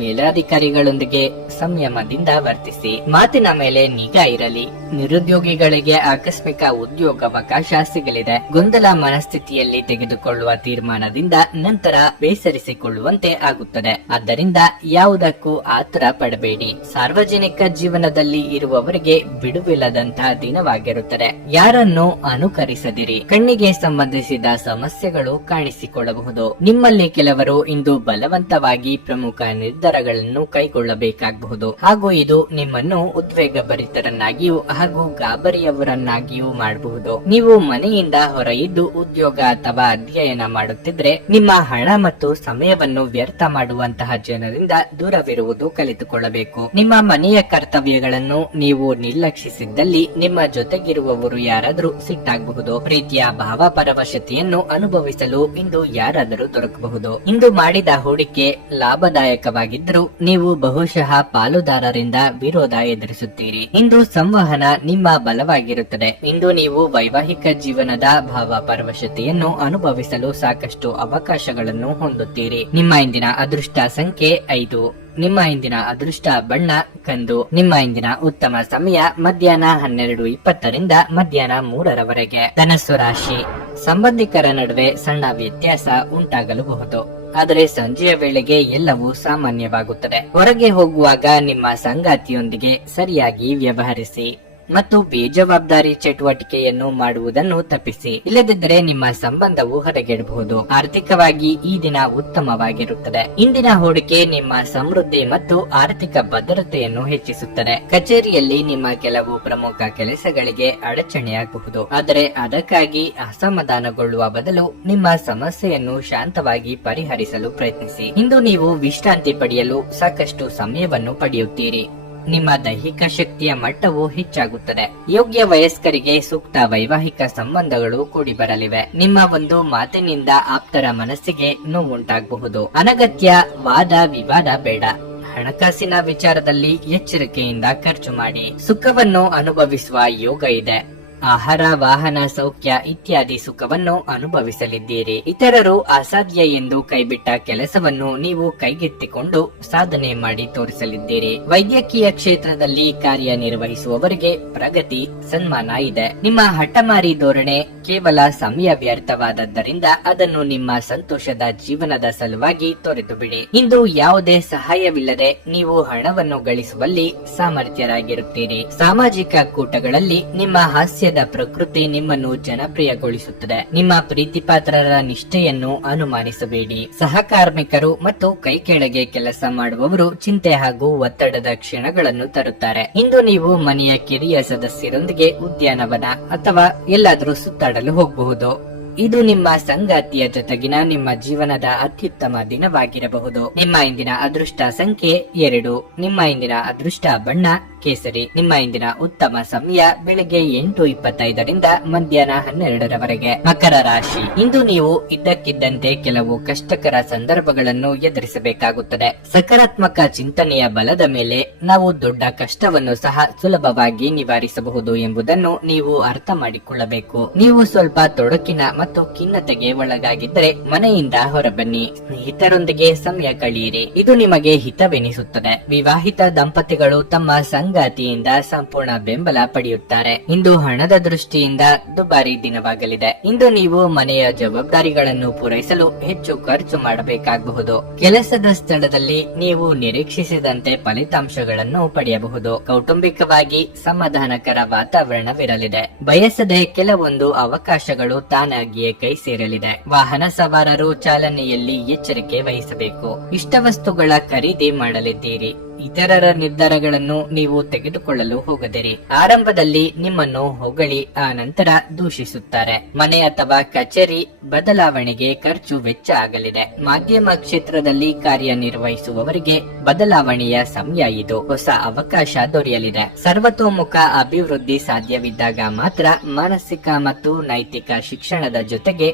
ಮೇಲಾಧಿಕಾರಿಗಳೊಂದಿಗೆ ಸಂಯಮದಿಂದ ವರ್ತಿಸಿ. ಮಾತಿನ ಮೇಲೆ ನಿಗಾ ಇರಲಿ. ನಿರುದ್ಯೋಗಿಗಳಿಗೆ ಆಕಸ್ಮಿಕ ಉದ್ಯೋಗಾವಕಾಶ ಸಿಗಲಿದೆ. ಗೊಂದಲ ಮನಸ್ಥಿತಿಯಲ್ಲಿ ತೆಗೆದುಕೊಳ್ಳುವ ತೀರ್ಮಾನದಿಂದ ನಂತರ ಬೇಸರಿಸಿಕೊಳ್ಳುವಂತೆ ಆಗುತ್ತದೆ. ಆದ್ದರಿಂದ ಯಾವುದಕ್ಕೂ ಆತರ ಪಡಬೇಡಿ. ಸಾರ್ವಜನಿಕ ಜೀವನದಲ್ಲಿ ಇರುವವರಿಗೆ ಬಿಡುವಿಲ್ಲದಂತಹ ದಿನವಾಗಿರುತ್ತದೆ. ಯಾರನ್ನು ಅನುಕರಿಸದಿರಿ. ಕಣ್ಣಿಗೆ ಸಂಬಂಧಿಸಿದ ಸಮಸ್ಯೆಗಳು ಕಾಣಿಸಿಕೊಳ್ಳಬಹುದು. ನಿಮ್ಮಲ್ಲಿ ಕೆಲವರು ಇಂದು ಬಲವಂತವಾಗಿ ಪ್ರಮುಖ ನಿರ್ಧಾರಗಳನ್ನು ಕೈಗೊಳ್ಳಬೇಕಾಗಬಹುದು ಹಾಗೂ ಇದು ನಿಮ್ಮನ್ನು ಉದ್ವೇಗಭರಿತರನ್ನಾಗಿಯೂ ಹಾಗೂ ಗಾಬರಿಯವರನ್ನಾಗಿಯೂ ಮಾಡಬಹುದು. ನೀವು ಮನೆಯಿಂದ ಹೊರ ಇದ್ದು ಉದ್ಯೋಗ ಅಥವಾ ಅಧ್ಯಯನ ಮಾಡುತ್ತಿದ್ರೆ ನಿಮ್ಮ ಹಣ ಮತ್ತು ಸಮಯವನ್ನು ವ್ಯರ್ಥ ಮಾಡುವಂತಹ ಜನರಿಂದ ದೂರವಿರುವುದು ಕಲಿತುಕೊಳ್ಳಬೇಕು. ನಿಮ್ಮ ಮನೆಯ ಕರ್ತವ್ಯಗಳನ್ನು ನೀವು ನಿರ್ಲಕ್ಷಿಸಿದ್ದಲ್ಲಿ ನಿಮ್ಮ ಜೊತೆಗಿರುವವರು ಯಾರಾದರೂ ಸಿಟ್ಟಾಗಬಹುದು. ಪ್ರೀತಿಯ ಭಾವಪರವಶತೆಯನ್ನು ಅನುಭವಿಸಲು ಇಂದು ಯಾರಾದರೂ ದೊರಕಬಹುದು. ಇಂದು ಮಾಡಿದ ಹೂಡಿಕೆ ಲಾಭದಾಯಕವಾಗಿದ್ದರೂ ನೀವು ಬಹುಶಃ ಪಾಲುದಾರರಿಂದ ವಿರೋಧ ಎದುರಿಸುತ್ತೀರಿ. ಇಂದು ಸಂವಹನ ನಿಮ್ಮ ಬಲವಾಗಿರುತ್ತದೆ. ಇಂದು ನೀವು ವೈವಾಹಿಕ ಜೀವನದ ಭಾವಪರವಶತೆಯನ್ನು ಅನುಭವಿಸಲು ಸಾಕಷ್ಟು ಅವಕಾಶಗಳನ್ನು ಹೊಂದುತ್ತೀರಿ. ನಿಮ್ಮ ಇಂದಿನ ಅದೃಷ್ಟ ಸಂಖ್ಯೆ 5. ನಿಮ್ಮ ಇಂದಿನ ಅದೃಷ್ಟ ಬಣ್ಣ ಕಂದು. ನಿಮ್ಮ ಇಂದಿನ ಉತ್ತಮ ಸಮಯ ಮಧ್ಯಾಹ್ನ 12:20 ರಿಂದ ಮಧ್ಯಾಹ್ನ 3:00 ಧನಸ್ಸು ರಾಶಿ. ಸಂಬಂಧಿಕರ ನಡುವೆ ಸಣ್ಣ ವ್ಯತ್ಯಾಸ ಉಂಟಾಗಲೂಬಹುದು. ಆದರೆ ಸಂಜೆಯ ವೇಳೆಗೆ ಎಲ್ಲವೂ ಸಾಮಾನ್ಯವಾಗುತ್ತದೆ. ಹೊರಗೆ ಹೋಗುವಾಗ ನಿಮ್ಮ ಸಂಗಾತಿಯೊಂದಿಗೆ ಸರಿಯಾಗಿ ವ್ಯವಹರಿಸಿ ಮತ್ತು ಬೇಜವಾಬ್ದಾರಿ ಚಟುವಟಿಕೆಯನ್ನು ಮಾಡುವುದನ್ನು ತಪ್ಪಿಸಿ. ಇಲ್ಲದಿದ್ದರೆ ನಿಮ್ಮ ಸಂಬಂಧವು ಹೊರಗೆಡಬಹುದು. ಆರ್ಥಿಕವಾಗಿ ಈ ದಿನ ಉತ್ತಮವಾಗಿರುತ್ತದೆ. ಇಂದಿನ ಹೂಡಿಕೆ ನಿಮ್ಮ ಸಮೃದ್ಧಿ ಮತ್ತು ಆರ್ಥಿಕ ಭದ್ರತೆಯನ್ನು ಹೆಚ್ಚಿಸುತ್ತದೆ. ಕಚೇರಿಯಲ್ಲಿ ನಿಮ್ಮ ಕೆಲವು ಪ್ರಮುಖ ಕೆಲಸಗಳಿಗೆ ಅಡಚಣೆಯಾಗಬಹುದು. ಆದರೆ ಅದಕ್ಕಾಗಿ ಅಸಮಾಧಾನಗೊಳ್ಳುವ ಬದಲು ನಿಮ್ಮ ಸಮಸ್ಯೆಯನ್ನು ಶಾಂತವಾಗಿ ಪರಿಹರಿಸಲು ಪ್ರಯತ್ನಿಸಿ. ಇಂದು ನೀವು ವಿಶ್ರಾಂತಿ ಪಡೆಯಲು ಸಾಕಷ್ಟು ಸಮಯವನ್ನು ಪಡೆಯುತ್ತೀರಿ. ನಿಮ್ಮ ದೈಹಿಕ ಶಕ್ತಿಯ ಮಟ್ಟವು ಹೆಚ್ಚಾಗುತ್ತದೆ. ಯೋಗ್ಯ ವಯಸ್ಕರಿಗೆ ಸೂಕ್ತ ವೈವಾಹಿಕ ಸಂಬಂಧಗಳು ಕೂಡಿ ಬರಲಿವೆ. ನಿಮ್ಮ ಒಂದು ಮಾತಿನಿಂದ ಆಪ್ತರ ಮನಸ್ಸಿಗೆ ನೋವುಂಟಾಗಬಹುದು. ಅನಗತ್ಯ ವಾದ ವಿವಾದ ಬೇಡ. ಹಣಕಾಸಿನ ವಿಚಾರದಲ್ಲಿ ಎಚ್ಚರಿಕೆಯಿಂದ ಖರ್ಚು ಮಾಡಿ. ಸುಖವನ್ನು ಅನುಭವಿಸುವ ಯೋಗ ಇದೆ. ಆಹಾರ, ವಾಹನ, ಸೌಖ್ಯ ಇತ್ಯಾದಿ ಸುಖವನ್ನು ಅನುಭವಿಸಲಿದ್ದೀರಿ. ಇತರರು ಅಸಾಧ್ಯ ಎಂದು ಕೈಬಿಟ್ಟ ಕೆಲಸವನ್ನು ನೀವು ಕೈಗೆತ್ತಿಕೊಂಡು ಸಾಧನೆ ಮಾಡಿ ತೋರಿಸಲಿದ್ದೀರಿ. ವೈದ್ಯಕೀಯ ಕ್ಷೇತ್ರದಲ್ಲಿ ಕಾರ್ಯನಿರ್ವಹಿಸುವವರಿಗೆ ಪ್ರಗತಿ, ಸನ್ಮಾನ ಇದೆ. ನಿಮ್ಮ ಹಠಮಾರಿ ಧೋರಣೆ ಕೇವಲ ಸಮಯ ವ್ಯರ್ಥವಾದದ್ದರಿಂದ ಅದನ್ನು ನಿಮ್ಮ ಸಂತೋಷದ ಜೀವನದ ಸಲುವಾಗಿ ತೊರೆದು ಬಿಡಿ. ಇಂದು ಯಾವುದೇ ಸಹಾಯವಿಲ್ಲದೆ ನೀವು ಹಣವನ್ನು ಗಳಿಸುವಲ್ಲಿ ಸಾಮರ್ಥ್ಯರಾಗಿರುತ್ತೀರಿ. ಸಾಮಾಜಿಕ ಕೂಟಗಳಲ್ಲಿ ನಿಮ್ಮ ಹಾಸ್ಯದ ಪ್ರಕೃತಿ ನಿಮ್ಮನ್ನು ಜನಪ್ರಿಯಗೊಳಿಸುತ್ತದೆ. ನಿಮ್ಮ ಪ್ರೀತಿಪಾತ್ರರ ನಿಷ್ಠೆಯನ್ನು ಅನುಮಾನಿಸಬೇಡಿ. ಸಹಕಾರ್ಮಿಕರು ಮತ್ತು ಕೈ ಕೆಳಗೆ ಕೆಲಸ ಮಾಡುವವರು ಚಿಂತೆ ಹಾಗೂ ಒತ್ತಡದ ಕ್ಷಣಗಳನ್ನು ತರುತ್ತಾರೆ. ಇಂದು ನೀವು ಮನೆಯ ಕಿರಿಯ ಸದಸ್ಯರೊಂದಿಗೆ ಉದ್ಯಾನವನ ಅಥವಾ ಎಲ್ಲಾದರೂ ಸುತ್ತಾಡಲು ಹೋಗಬಹುದು. ಇದು ನಿಮ್ಮ ಸಂಗಾತಿಯ ಜೊತೆಗಿನ ನಿಮ್ಮ ಜೀವನದ ಅತ್ಯುತ್ತಮ ದಿನವಾಗಿರಬಹುದು. ನಿಮ್ಮ ಇಂದಿನ ಅದೃಷ್ಟ ಸಂಖ್ಯೆ 2. ನಿಮ್ಮ ಇಂದಿನ ಅದೃಷ್ಟ ಬಣ್ಣ ಕೇಸರಿ. ನಿಮ್ಮ ಇಂದಿನ ಉತ್ತಮ ಸಮಯ ಬೆಳಗ್ಗೆ 8:25ರಿಂದ ಮಧ್ಯಾಹ್ನ 12ರವರೆಗೆ. ಮಕರ ರಾಶಿ. ಇಂದು ನೀವು ಇದ್ದಕ್ಕಿದ್ದಂತೆ ಕೆಲವು ಕಷ್ಟಕರ ಸಂದರ್ಭಗಳನ್ನು ಎದುರಿಸಬೇಕಾಗುತ್ತದೆ. ಸಕಾರಾತ್ಮಕ ಚಿಂತನೆಯ ಬಲದ ಮೇಲೆ ನಾವು ದೊಡ್ಡ ಕಷ್ಟವನ್ನು ಸಹ ಸುಲಭವಾಗಿ ನಿವಾರಿಸಬಹುದು ಎಂಬುದನ್ನು ನೀವು ಅರ್ಥ ಮಾಡಿಕೊಳ್ಳಬೇಕು. ನೀವು ಸ್ವಲ್ಪ ತೊಡಕಿನ ಮತ್ತು ಖಿನ್ನತೆಗೆ ಒಳಗಾಗಿದ್ದರೆ ಮನೆಯಿಂದ ಹೊರಬನ್ನಿ. ಸ್ನೇಹಿತರೊಂದಿಗೆ ಸಮಯ ಕಳೆಯಿರಿ. ಇದು ನಿಮಗೆ ಹಿತವೆನಿಸುತ್ತದೆ. ವಿವಾಹಿತ ದಂಪತಿಗಳು ತಮ್ಮ ಸಂಗಾತಿಯಿಂದ ಸಂಪೂರ್ಣ ಬೆಂಬಲ ಪಡೆಯುತ್ತಾರೆ. ಇಂದು ಹಣದ ದೃಷ್ಟಿಯಿಂದ ದುಬಾರಿ ದಿನವಾಗಲಿದೆ. ಇಂದು ನೀವು ಮನೆಯ ಜವಾಬ್ದಾರಿಗಳನ್ನು ಪೂರೈಸಲು ಹೆಚ್ಚು ಖರ್ಚು ಮಾಡಬೇಕಾಗಬಹುದು. ಕೆಲಸದ ಸ್ಥಳದಲ್ಲಿ ನೀವು ನಿರೀಕ್ಷಿಸಿದಂತೆ ಫಲಿತಾಂಶಗಳನ್ನು ಪಡೆಯಬಹುದು. ಕೌಟುಂಬಿಕವಾಗಿ ಸಮಾಧಾನಕರ ವಾತಾವರಣವಿರಲಿದೆ. ಬಯಸದೆ ಕೆಲವೊಂದು ಅವಕಾಶಗಳು ತಾನಾಗಿಯೇ ಕೈ ಸೇರಲಿದೆ. ವಾಹನ ಸವಾರರು ಚಾಲನೆಯಲ್ಲಿ ಎಚ್ಚರಿಕೆ ವಹಿಸಬೇಕು. ಇಷ್ಟ ವಸ್ತುಗಳ ಖರೀದಿ ಮಾಡಲಿದ್ದೀರಿ. ಇತರರ ನಿರ್ಧಾರಗಳನ್ನು ನೀವು ತೆಗೆದುಕೊಳ್ಳಲು ಹೋಗದಿರಿ. ಆರಂಭದಲ್ಲಿ ನಿಮ್ಮನ್ನು ಹೊಗಳಿ ಆ ನಂತರ ದೂಷಿಸುತ್ತಾರೆ. ಮನೆ ಅಥವಾ ಕಚೇರಿ ಬದಲಾವಣೆಗೆ ಖರ್ಚು ವೆಚ್ಚ ಆಗಲಿದೆ. ಮಾಧ್ಯಮ ಕ್ಷೇತ್ರದಲ್ಲಿ ಕಾರ್ಯನಿರ್ವಹಿಸುವವರಿಗೆ ಬದಲಾವಣೆಯ ಸಮಯ ಇದು. ಹೊಸ ಅವಕಾಶ ದೊರೆಯಲಿದೆ. ಸರ್ವತೋಮುಖ ಅಭಿವೃದ್ಧಿ ಸಾಧ್ಯವಿದ್ದಾಗ ಮಾತ್ರ ಮಾನಸಿಕ ಮತ್ತು ನೈತಿಕ ಶಿಕ್ಷಣದ ಜೊತೆಗೆ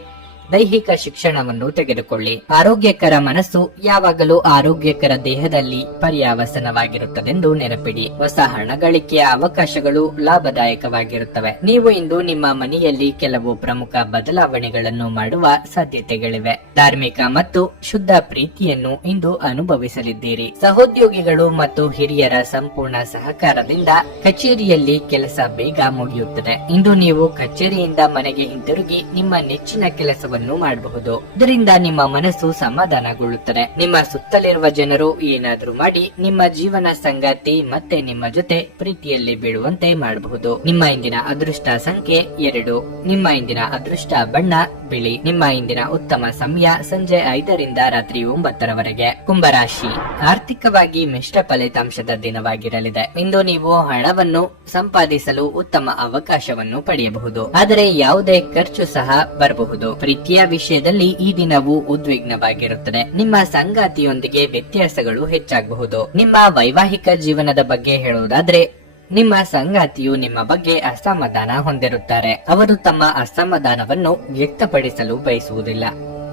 ದೈಹಿಕ ಶಿಕ್ಷಣವನ್ನು ತೆಗೆದುಕೊಳ್ಳಿ. ಆರೋಗ್ಯಕರ ಮನಸ್ಸು ಯಾವಾಗಲೂ ಆರೋಗ್ಯಕರ ದೇಹದಲ್ಲಿ ಪರ್ಯಾವಸನವಾಗಿರುತ್ತದೆಂದು ನೆನಪಿಡಿ. ಹೊಸ ಹಣ ಗಳಿಕೆಯ ಅವಕಾಶಗಳು ಲಾಭದಾಯಕವಾಗಿರುತ್ತವೆ. ನೀವು ಇಂದು ನಿಮ್ಮ ಮನೆಯಲ್ಲಿ ಕೆಲವು ಪ್ರಮುಖ ಬದಲಾವಣೆಗಳನ್ನು ಮಾಡುವ ಸಾಧ್ಯತೆಗಳಿವೆ. ಧಾರ್ಮಿಕ ಮತ್ತು ಶುದ್ಧ ಪ್ರೀತಿಯನ್ನು ಇಂದು ಅನುಭವಿಸಲಿದ್ದೀರಿ. ಸಹೋದ್ಯೋಗಿಗಳು ಮತ್ತು ಹಿರಿಯರ ಸಂಪೂರ್ಣ ಸಹಕಾರದಿಂದ ಕಚೇರಿಯಲ್ಲಿ ಕೆಲಸ ಬೇಗ ಮುಗಿಯುತ್ತದೆ. ಇಂದು ನೀವು ಕಚೇರಿಯಿಂದ ಮನೆಗೆ ಹಿಂತಿರುಗಿ ನಿಮ್ಮ ನೆಚ್ಚಿನ ಕೆಲಸವನ್ನು ಮಾಡಬಹುದು. ಇದರಿಂದ ನಿಮ್ಮ ಮನಸ್ಸು ಸಮಾಧಾನಗೊಳ್ಳುತ್ತದೆ. ನಿಮ್ಮ ಸುತ್ತಲಿರುವ ಜನರು ಏನಾದರೂ ಮಾಡಿ ನಿಮ್ಮ ಜೀವನ ಸಂಗಾತಿ ಮತ್ತೆ ನಿಮ್ಮ ಜೊತೆ ಪ್ರೀತಿಯಲ್ಲಿ ಬೀಳುವಂತೆ ಮಾಡಬಹುದು. ನಿಮ್ಮ ಇಂದಿನ ಅದೃಷ್ಟ ಸಂಖ್ಯೆ 2. ನಿಮ್ಮ ಇಂದಿನ ಅದೃಷ್ಟ ಬಣ್ಣ ಬಿಳಿ. ನಿಮ್ಮ ಇಂದಿನ ಉತ್ತಮ ಸಮಯ ಸಂಜೆ 5ರಿಂದ ರಾತ್ರಿ 9ರವರೆಗೆ. ಕುಂಭರಾಶಿ. ಆರ್ಥಿಕವಾಗಿ ಮಿಶ್ರ ಫಲಿತಾಂಶದ ದಿನವಾಗಿರಲಿದೆ. ಇಂದು ನೀವು ಹಣವನ್ನು ಸಂಪಾದಿಸಲು ಉತ್ತಮ ಅವಕಾಶವನ್ನು ಪಡೆಯಬಹುದು. ಆದರೆ ಯಾವುದೇ ಖರ್ಚು ಸಹ ಬರಬಹುದು. ಪ್ರೀತಿಯ ವಿಷಯದಲ್ಲಿ ಈ ದಿನವು ಉದ್ವಿಗ್ನವಾಗಿರುತ್ತದೆ. ನಿಮ್ಮ ಸಂಗಾತಿಯೊಂದಿಗೆ ವ್ಯತ್ಯಾಸಗಳು ಹೆಚ್ಚಾಗಬಹುದು. ನಿಮ್ಮ ವೈವಾಹಿಕ ಜೀವನದ ಬಗ್ಗೆ ಹೇಳುವುದಾದ್ರೆ ನಿಮ್ಮ ಸಂಗಾತಿಯು ನಿಮ್ಮ ಬಗ್ಗೆ ಅಸಮಾಧಾನ ಹೊಂದಿರುತ್ತಾರೆ. ಅವರು ತಮ್ಮ ಅಸಮಾಧಾನವನ್ನು ವ್ಯಕ್ತಪಡಿಸಲು ಬಯಸುವುದಿಲ್ಲ.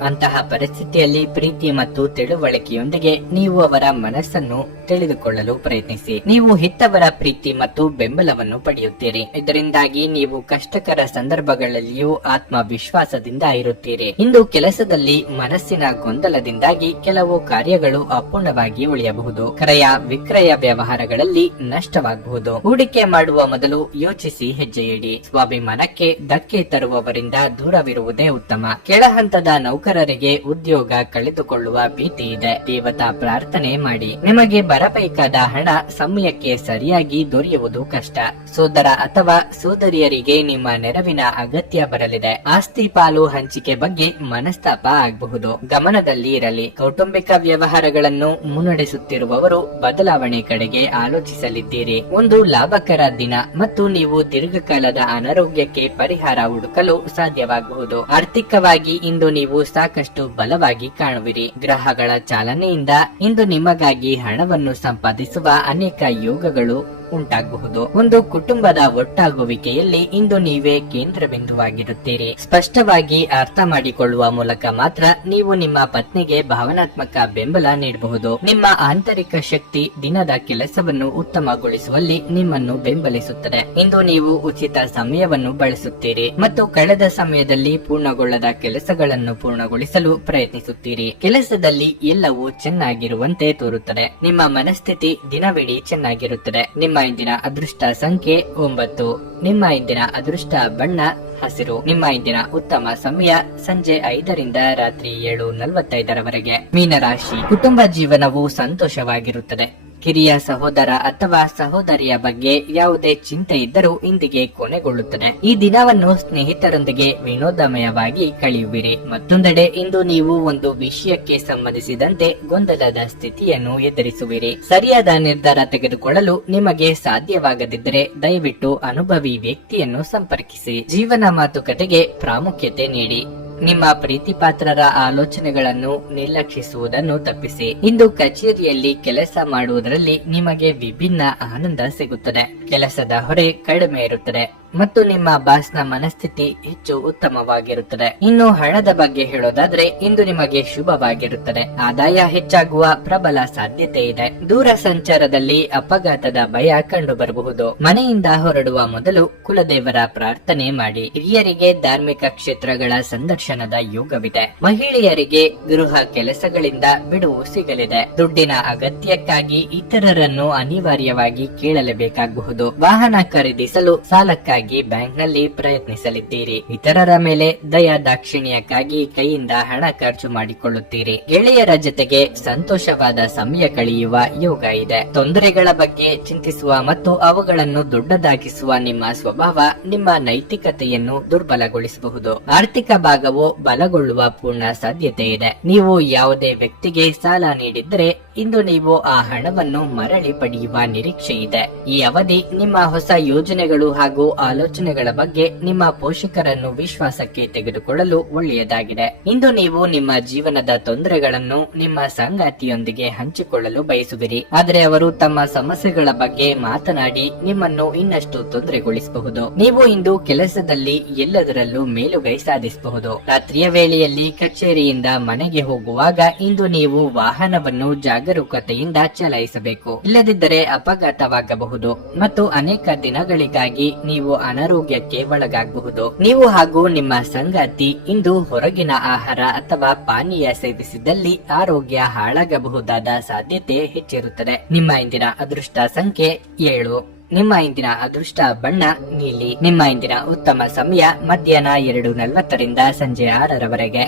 ಅಂತಹ ಪರಿಸ್ಥಿತಿಯಲ್ಲಿ ಪ್ರೀತಿ ಮತ್ತು ತಿಳುವಳಿಕೆಯೊಂದಿಗೆ ನೀವು ಅವರ ಮನಸ್ಸನ್ನು ತಿಳಿದುಕೊಳ್ಳಲು ಪ್ರಯತ್ನಿಸಿ. ನೀವು ಹೆತ್ತವರ ಪ್ರೀತಿ ಮತ್ತು ಬೆಂಬಲವನ್ನು ಪಡೆಯುತ್ತೀರಿ. ಇದರಿಂದಾಗಿ ನೀವು ಕಷ್ಟಕರ ಸಂದರ್ಭಗಳಲ್ಲಿಯೂ ಆತ್ಮವಿಶ್ವಾಸದಿಂದ ಇರುತ್ತೀರಿ. ಇಂದು ಕೆಲಸದಲ್ಲಿ ಮನಸ್ಸಿನ ಗೊಂದಲದಿಂದಾಗಿ ಕೆಲವು ಕಾರ್ಯಗಳು ಅಪೂರ್ಣವಾಗಿ ಉಳಿಯಬಹುದು. ಕ್ರಯ ವಿಕ್ರಯ ವ್ಯವಹಾರಗಳಲ್ಲಿ ನಷ್ಟವಾಗಬಹುದು. ಹೂಡಿಕೆ ಮಾಡುವ ಮೊದಲು ಯೋಚಿಸಿ ಹೆಜ್ಜೆ ಇಡಿ. ಸ್ವಾಭಿಮಾನಕ್ಕೆ ಧಕ್ಕೆ ತರುವವರಿಂದ ದೂರವಿರುವುದೇ ಉತ್ತಮ. ಕೆಳಹಂತದ ನೌಕರರಿಗೆ ಉದ್ಯೋಗ ಕಳೆದುಕೊಳ್ಳುವ ಭೀತಿ ಇದೆ. ದೇವತಾ ಪ್ರಾರ್ಥನೆ ಮಾಡಿ. ನಿಮಗೆ ಬರಬೇಕಾದ ಹಣ ಸಮಯಕ್ಕೆ ಸರಿಯಾಗಿ ದೊರೆಯುವುದು ಕಷ್ಟ. ಸೋದರ ಅಥವಾ ಸೋದರಿಯರಿಗೆ ನಿಮ್ಮ ನೆರವಿನ ಅಗತ್ಯ ಬರಲಿದೆ. ಆಸ್ತಿ ಪಾಲು ಹಂಚಿಕೆ ಬಗ್ಗೆ ಮನಸ್ತಾಪ ಆಗಬಹುದು. ಗಮನದಲ್ಲಿ ಇರಲಿ. ಕೌಟುಂಬಿಕ ವ್ಯವಹಾರಗಳನ್ನು ಮುನ್ನಡೆಸುತ್ತಿರುವವರು ಬದಲಾವಣೆ ಕಡೆಗೆ ಆಲೋಚಿಸಲಿದ್ದೀರಿ. ಒಂದು ಲಾಭಕರ ದಿನ ಮತ್ತು ನೀವು ದೀರ್ಘಕಾಲದ ಅನಾರೋಗ್ಯಕ್ಕೆ ಪರಿಹಾರ ಹುಡುಕಲು ಸಾಧ್ಯವಾಗಬಹುದು. ಆರ್ಥಿಕವಾಗಿ ಇಂದು ನೀವು ಸಾಕಷ್ಟು ಬಲವಾಗಿ ಕಾಣುವಿರಿ. ಗ್ರಹಗಳ ಚಾಲನೆಯಿಂದ ಇಂದು ನಿಮಗಾಗಿ ಹಣವನ್ನು ಸಂಪಾದಿಸುವ ಅನೇಕ ಯೋಗಗಳು ಉಂಟಾಗಬಹುದು. ಒಂದು ಕುಟುಂಬದ ಒಟ್ಟಾಗುವಿಕೆಯಲ್ಲಿ ಇಂದು ನೀವೇ ಕೇಂದ್ರ ಬಿಂದುವಾಗಿರುತ್ತೀರಿ. ಸ್ಪಷ್ಟವಾಗಿ ಅರ್ಥ ಮಾಡಿಕೊಳ್ಳುವ ಮೂಲಕ ಮಾತ್ರ ನೀವು ನಿಮ್ಮ ಪತ್ನಿಗೆ ಭಾವನಾತ್ಮಕ ಬೆಂಬಲ ನೀಡಬಹುದು. ನಿಮ್ಮ ಆಂತರಿಕ ಶಕ್ತಿ ದಿನದ ಕೆಲಸವನ್ನು ಉತ್ತಮಗೊಳಿಸುವಲ್ಲಿ ನಿಮ್ಮನ್ನು ಬೆಂಬಲಿಸುತ್ತದೆ. ಇಂದು ನೀವು ಉಚಿತ ಸಮಯವನ್ನು ಬಳಸುತ್ತೀರಿ ಮತ್ತು ಕಳೆದ ಸಮಯದಲ್ಲಿ ಪೂರ್ಣಗೊಳ್ಳದ ಕೆಲಸಗಳನ್ನು ಪೂರ್ಣಗೊಳಿಸಲು ಪ್ರಯತ್ನಿಸುತ್ತೀರಿ. ಕೆಲಸದಲ್ಲಿ ಎಲ್ಲವೂ ಚೆನ್ನಾಗಿರುವಂತೆ ತೋರುತ್ತದೆ. ನಿಮ್ಮ ಮನಸ್ಥಿತಿ ದಿನವಿಡೀ ಚೆನ್ನಾಗಿರುತ್ತದೆ. ನಿಮ್ಮ ಇಂದಿನ ಅದೃಷ್ಟ ಸಂಖ್ಯೆ 9. ನಿಮ್ಮ ಇಂದಿನ ಅದೃಷ್ಟ ಬಣ್ಣ ಹಸಿರು. ನಿಮ್ಮ ಇಂದಿನ ಉತ್ತಮ ಸಮಯ ಸಂಜೆ 5ರಿಂದ ರಾತ್ರಿ 7:45ರವರೆಗೆ. ಮೀನರಾಶಿ, ಕುಟುಂಬ ಜೀವನವು ಸಂತೋಷವಾಗಿರುತ್ತದೆ. ಕಿರಿಯ ಸಹೋದರ ಅಥವಾ ಸಹೋದರಿಯ ಬಗ್ಗೆ ಯಾವುದೇ ಚಿಂತೆ ಇದ್ದರೂ ಇಂದಿಗೆ ಕೊನೆಗೊಳ್ಳುತ್ತದೆ. ಈ ದಿನವನ್ನು ಸ್ನೇಹಿತರೊಂದಿಗೆ ವಿನೋದಮಯವಾಗಿ ಕಳೆಯುವಿರಿ. ಮತ್ತೊಂದೆಡೆ ಇಂದು ನೀವು ಒಂದು ವಿಷಯಕ್ಕೆ ಸಂಬಂಧಿಸಿದಂತೆ ಗೊಂದಲದ ಸ್ಥಿತಿಯನ್ನು ಎದುರಿಸುವಿರಿ. ಸರಿಯಾದ ನಿರ್ಧಾರ ತೆಗೆದುಕೊಳ್ಳಲು ನಿಮಗೆ ಸಾಧ್ಯವಾಗದಿದ್ದರೆ ದಯವಿಟ್ಟು ಅನುಭವಿ ವ್ಯಕ್ತಿಯನ್ನು ಸಂಪರ್ಕಿಸಿ. ಜೀವನ ಮಾತುಕತೆಗೆ ಪ್ರಾಮುಖ್ಯತೆ ನೀಡಿ. ನಿಮ್ಮ ಪ್ರೀತಿ ಪಾತ್ರರ ಆಲೋಚನೆಗಳನ್ನು ನಿರ್ಲಕ್ಷಿಸುವುದನ್ನು ತಪ್ಪಿಸಿ. ಇಂದು ಕಚೇರಿಯಲ್ಲಿ ಕೆಲಸ ಮಾಡುವುದರಲ್ಲಿ ನಿಮಗೆ ವಿಭಿನ್ನ ಆನಂದ ಸಿಗುತ್ತದೆ. ಕೆಲಸದ ಹೊರೆ ಕಡಿಮೆ ಇರುತ್ತದೆ ಮತ್ತು ನಿಮ್ಮ ಬಾಸ್ನ ಮನಸ್ಥಿತಿ ಹೆಚ್ಚು ಉತ್ತಮವಾಗಿರುತ್ತದೆ. ಇನ್ನು ಹಣದ ಬಗ್ಗೆ ಹೇಳೋದಾದ್ರೆ ಇಂದು ನಿಮಗೆ ಶುಭವಾಗಿರುತ್ತದೆ. ಆದಾಯ ಹೆಚ್ಚಾಗುವ ಪ್ರಬಲ ಸಾಧ್ಯತೆ ಇದೆ. ದೂರ ಸಂಚಾರದಲ್ಲಿ ಅಪಘಾತದ ಭಯ ಕಂಡು ಬರಬಹುದು. ಮನೆಯಿಂದ ಹೊರಡುವ ಮೊದಲು ಕುಲದೇವರ ಪ್ರಾರ್ಥನೆ ಮಾಡಿ. ಹಿರಿಯರಿಗೆ ಧಾರ್ಮಿಕ ಕ್ಷೇತ್ರಗಳ ಸಂದರ್ಶನದ ಯೋಗವಿದೆ. ಮಹಿಳೆಯರಿಗೆ ಗೃಹ ಕೆಲಸಗಳಿಂದ ಬಿಡುವು ಸಿಗಲಿದೆ. ದುಡ್ಡಿನ ಅಗತ್ಯಕ್ಕಾಗಿ ಇತರರನ್ನು ಅನಿವಾರ್ಯವಾಗಿ ಕೇಳಲೇಬೇಕಾಗಬಹುದು. ವಾಹನ ಖರೀದಿಸಲು ಸಾಲಕ್ಕಾಗಿ ಬ್ಯಾಂಕ್ನಲ್ಲಿ ಪ್ರಯತ್ನಿಸಲಿದ್ದೀರಿ. ಇತರರ ಮೇಲೆ ದಯಾ ದಾಕ್ಷಿಣ್ಯಕ್ಕಾಗಿ ಕೈಯಿಂದ ಹಣ ಖರ್ಚು ಮಾಡಿಕೊಳ್ಳುತ್ತೀರಿ. ಗೆಳೆಯರ ಜೊತೆಗೆ ಸಂತೋಷವಾದ ಸಮಯ ಕಳೆಯುವ ಯೋಗ ಇದೆ. ತೊಂದರೆಗಳ ಬಗ್ಗೆ ಚಿಂತಿಸುವ ಮತ್ತು ಅವುಗಳನ್ನು ದೊಡ್ಡದಾಗಿಸುವ ನಿಮ್ಮ ಸ್ವಭಾವ ನಿಮ್ಮ ನೈತಿಕತೆಯನ್ನು ದುರ್ಬಲಗೊಳಿಸಬಹುದು. ಆರ್ಥಿಕ ಭಾಗವು ಬಲಗೊಳ್ಳುವ ಪೂರ್ಣ ಸಾಧ್ಯತೆ ಇದೆ. ನೀವು ಯಾವುದೇ ವ್ಯಕ್ತಿಗೆ ಸಾಲ ನೀಡಿದ್ದರೆ ಇಂದು ನೀವು ಆ ಹಣವನ್ನು ಮರಳಿ ಪಡೆಯುವ ನಿರೀಕ್ಷೆ ಇದೆ. ಈ ಅವಧಿ ನಿಮ್ಮ ಹೊಸ ಯೋಜನೆಗಳು ಹಾಗೂ ಆಲೋಚನೆಗಳ ಬಗ್ಗೆ ನಿಮ್ಮ ಪೋಷಕರನ್ನು ವಿಶ್ವಾಸಕ್ಕೆ ತೆಗೆದುಕೊಳ್ಳಲು ಒಳ್ಳೆಯದಾಗಿದೆ. ಇಂದು ನೀವು ನಿಮ್ಮ ಜೀವನದ ತೊಂದರೆಗಳನ್ನು ನಿಮ್ಮ ಸಂಗಾತಿಯೊಂದಿಗೆ ಹಂಚಿಕೊಳ್ಳಲು ಬಯಸುವಿರಿ. ಆದರೆ ಅವರು ತಮ್ಮ ಸಮಸ್ಯೆಗಳ ಬಗ್ಗೆ ಮಾತನಾಡಿ ನಿಮ್ಮನ್ನು ಇನ್ನಷ್ಟು ತೊಂದರೆಗೊಳಿಸಬಹುದು. ನೀವು ಇಂದು ಕೆಲಸದಲ್ಲಿ ಎಲ್ಲದರಲ್ಲೂ ಮೇಲುಗೈ ಸಾಧಿಸಬಹುದು. ರಾತ್ರಿಯ ವೇಳೆಯಲ್ಲಿ ಕಚೇರಿಯಿಂದ ಮನೆಗೆ ಹೋಗುವಾಗ ಇಂದು ನೀವು ವಾಹನವನ್ನು ಜಾಗರೂಕತೆಯಿಂದ ಚಲಾಯಿಸಬೇಕು. ಇಲ್ಲದಿದ್ದರೆ ಅಪಘಾತವಾಗಬಹುದು ಮತ್ತು ಅನೇಕ ದಿನಗಳಿಗಾಗಿ ನೀವು ಅನಾರೋಗ್ಯಕ್ಕೆ ಒಳಗಾಗಬಹುದು. ನೀವು ಹಾಗೂ ನಿಮ್ಮ ಸಂಗಾತಿ ಇಂದು ಹೊರಗಿನ ಆಹಾರ ಅಥವಾ ಪಾನೀಯ ಸೇವಿಸಿದಲ್ಲಿ ಆರೋಗ್ಯ ಹಾಳಾಗಬಹುದಾದ ಸಾಧ್ಯತೆ ಹೆಚ್ಚಿರುತ್ತದೆ. ನಿಮ್ಮ ಇಂದಿನ ಅದೃಷ್ಟ ಸಂಖ್ಯೆ 7. ನಿಮ್ಮ ಇಂದಿನ ಅದೃಷ್ಟ ಬಣ್ಣ ನೀಲಿ. ನಿಮ್ಮ ಇಂದಿನ ಉತ್ತಮ ಸಮಯ ಮಧ್ಯಾಹ್ನ 2:40ರಿಂದ ಸಂಜೆ 6ರವರೆಗೆ.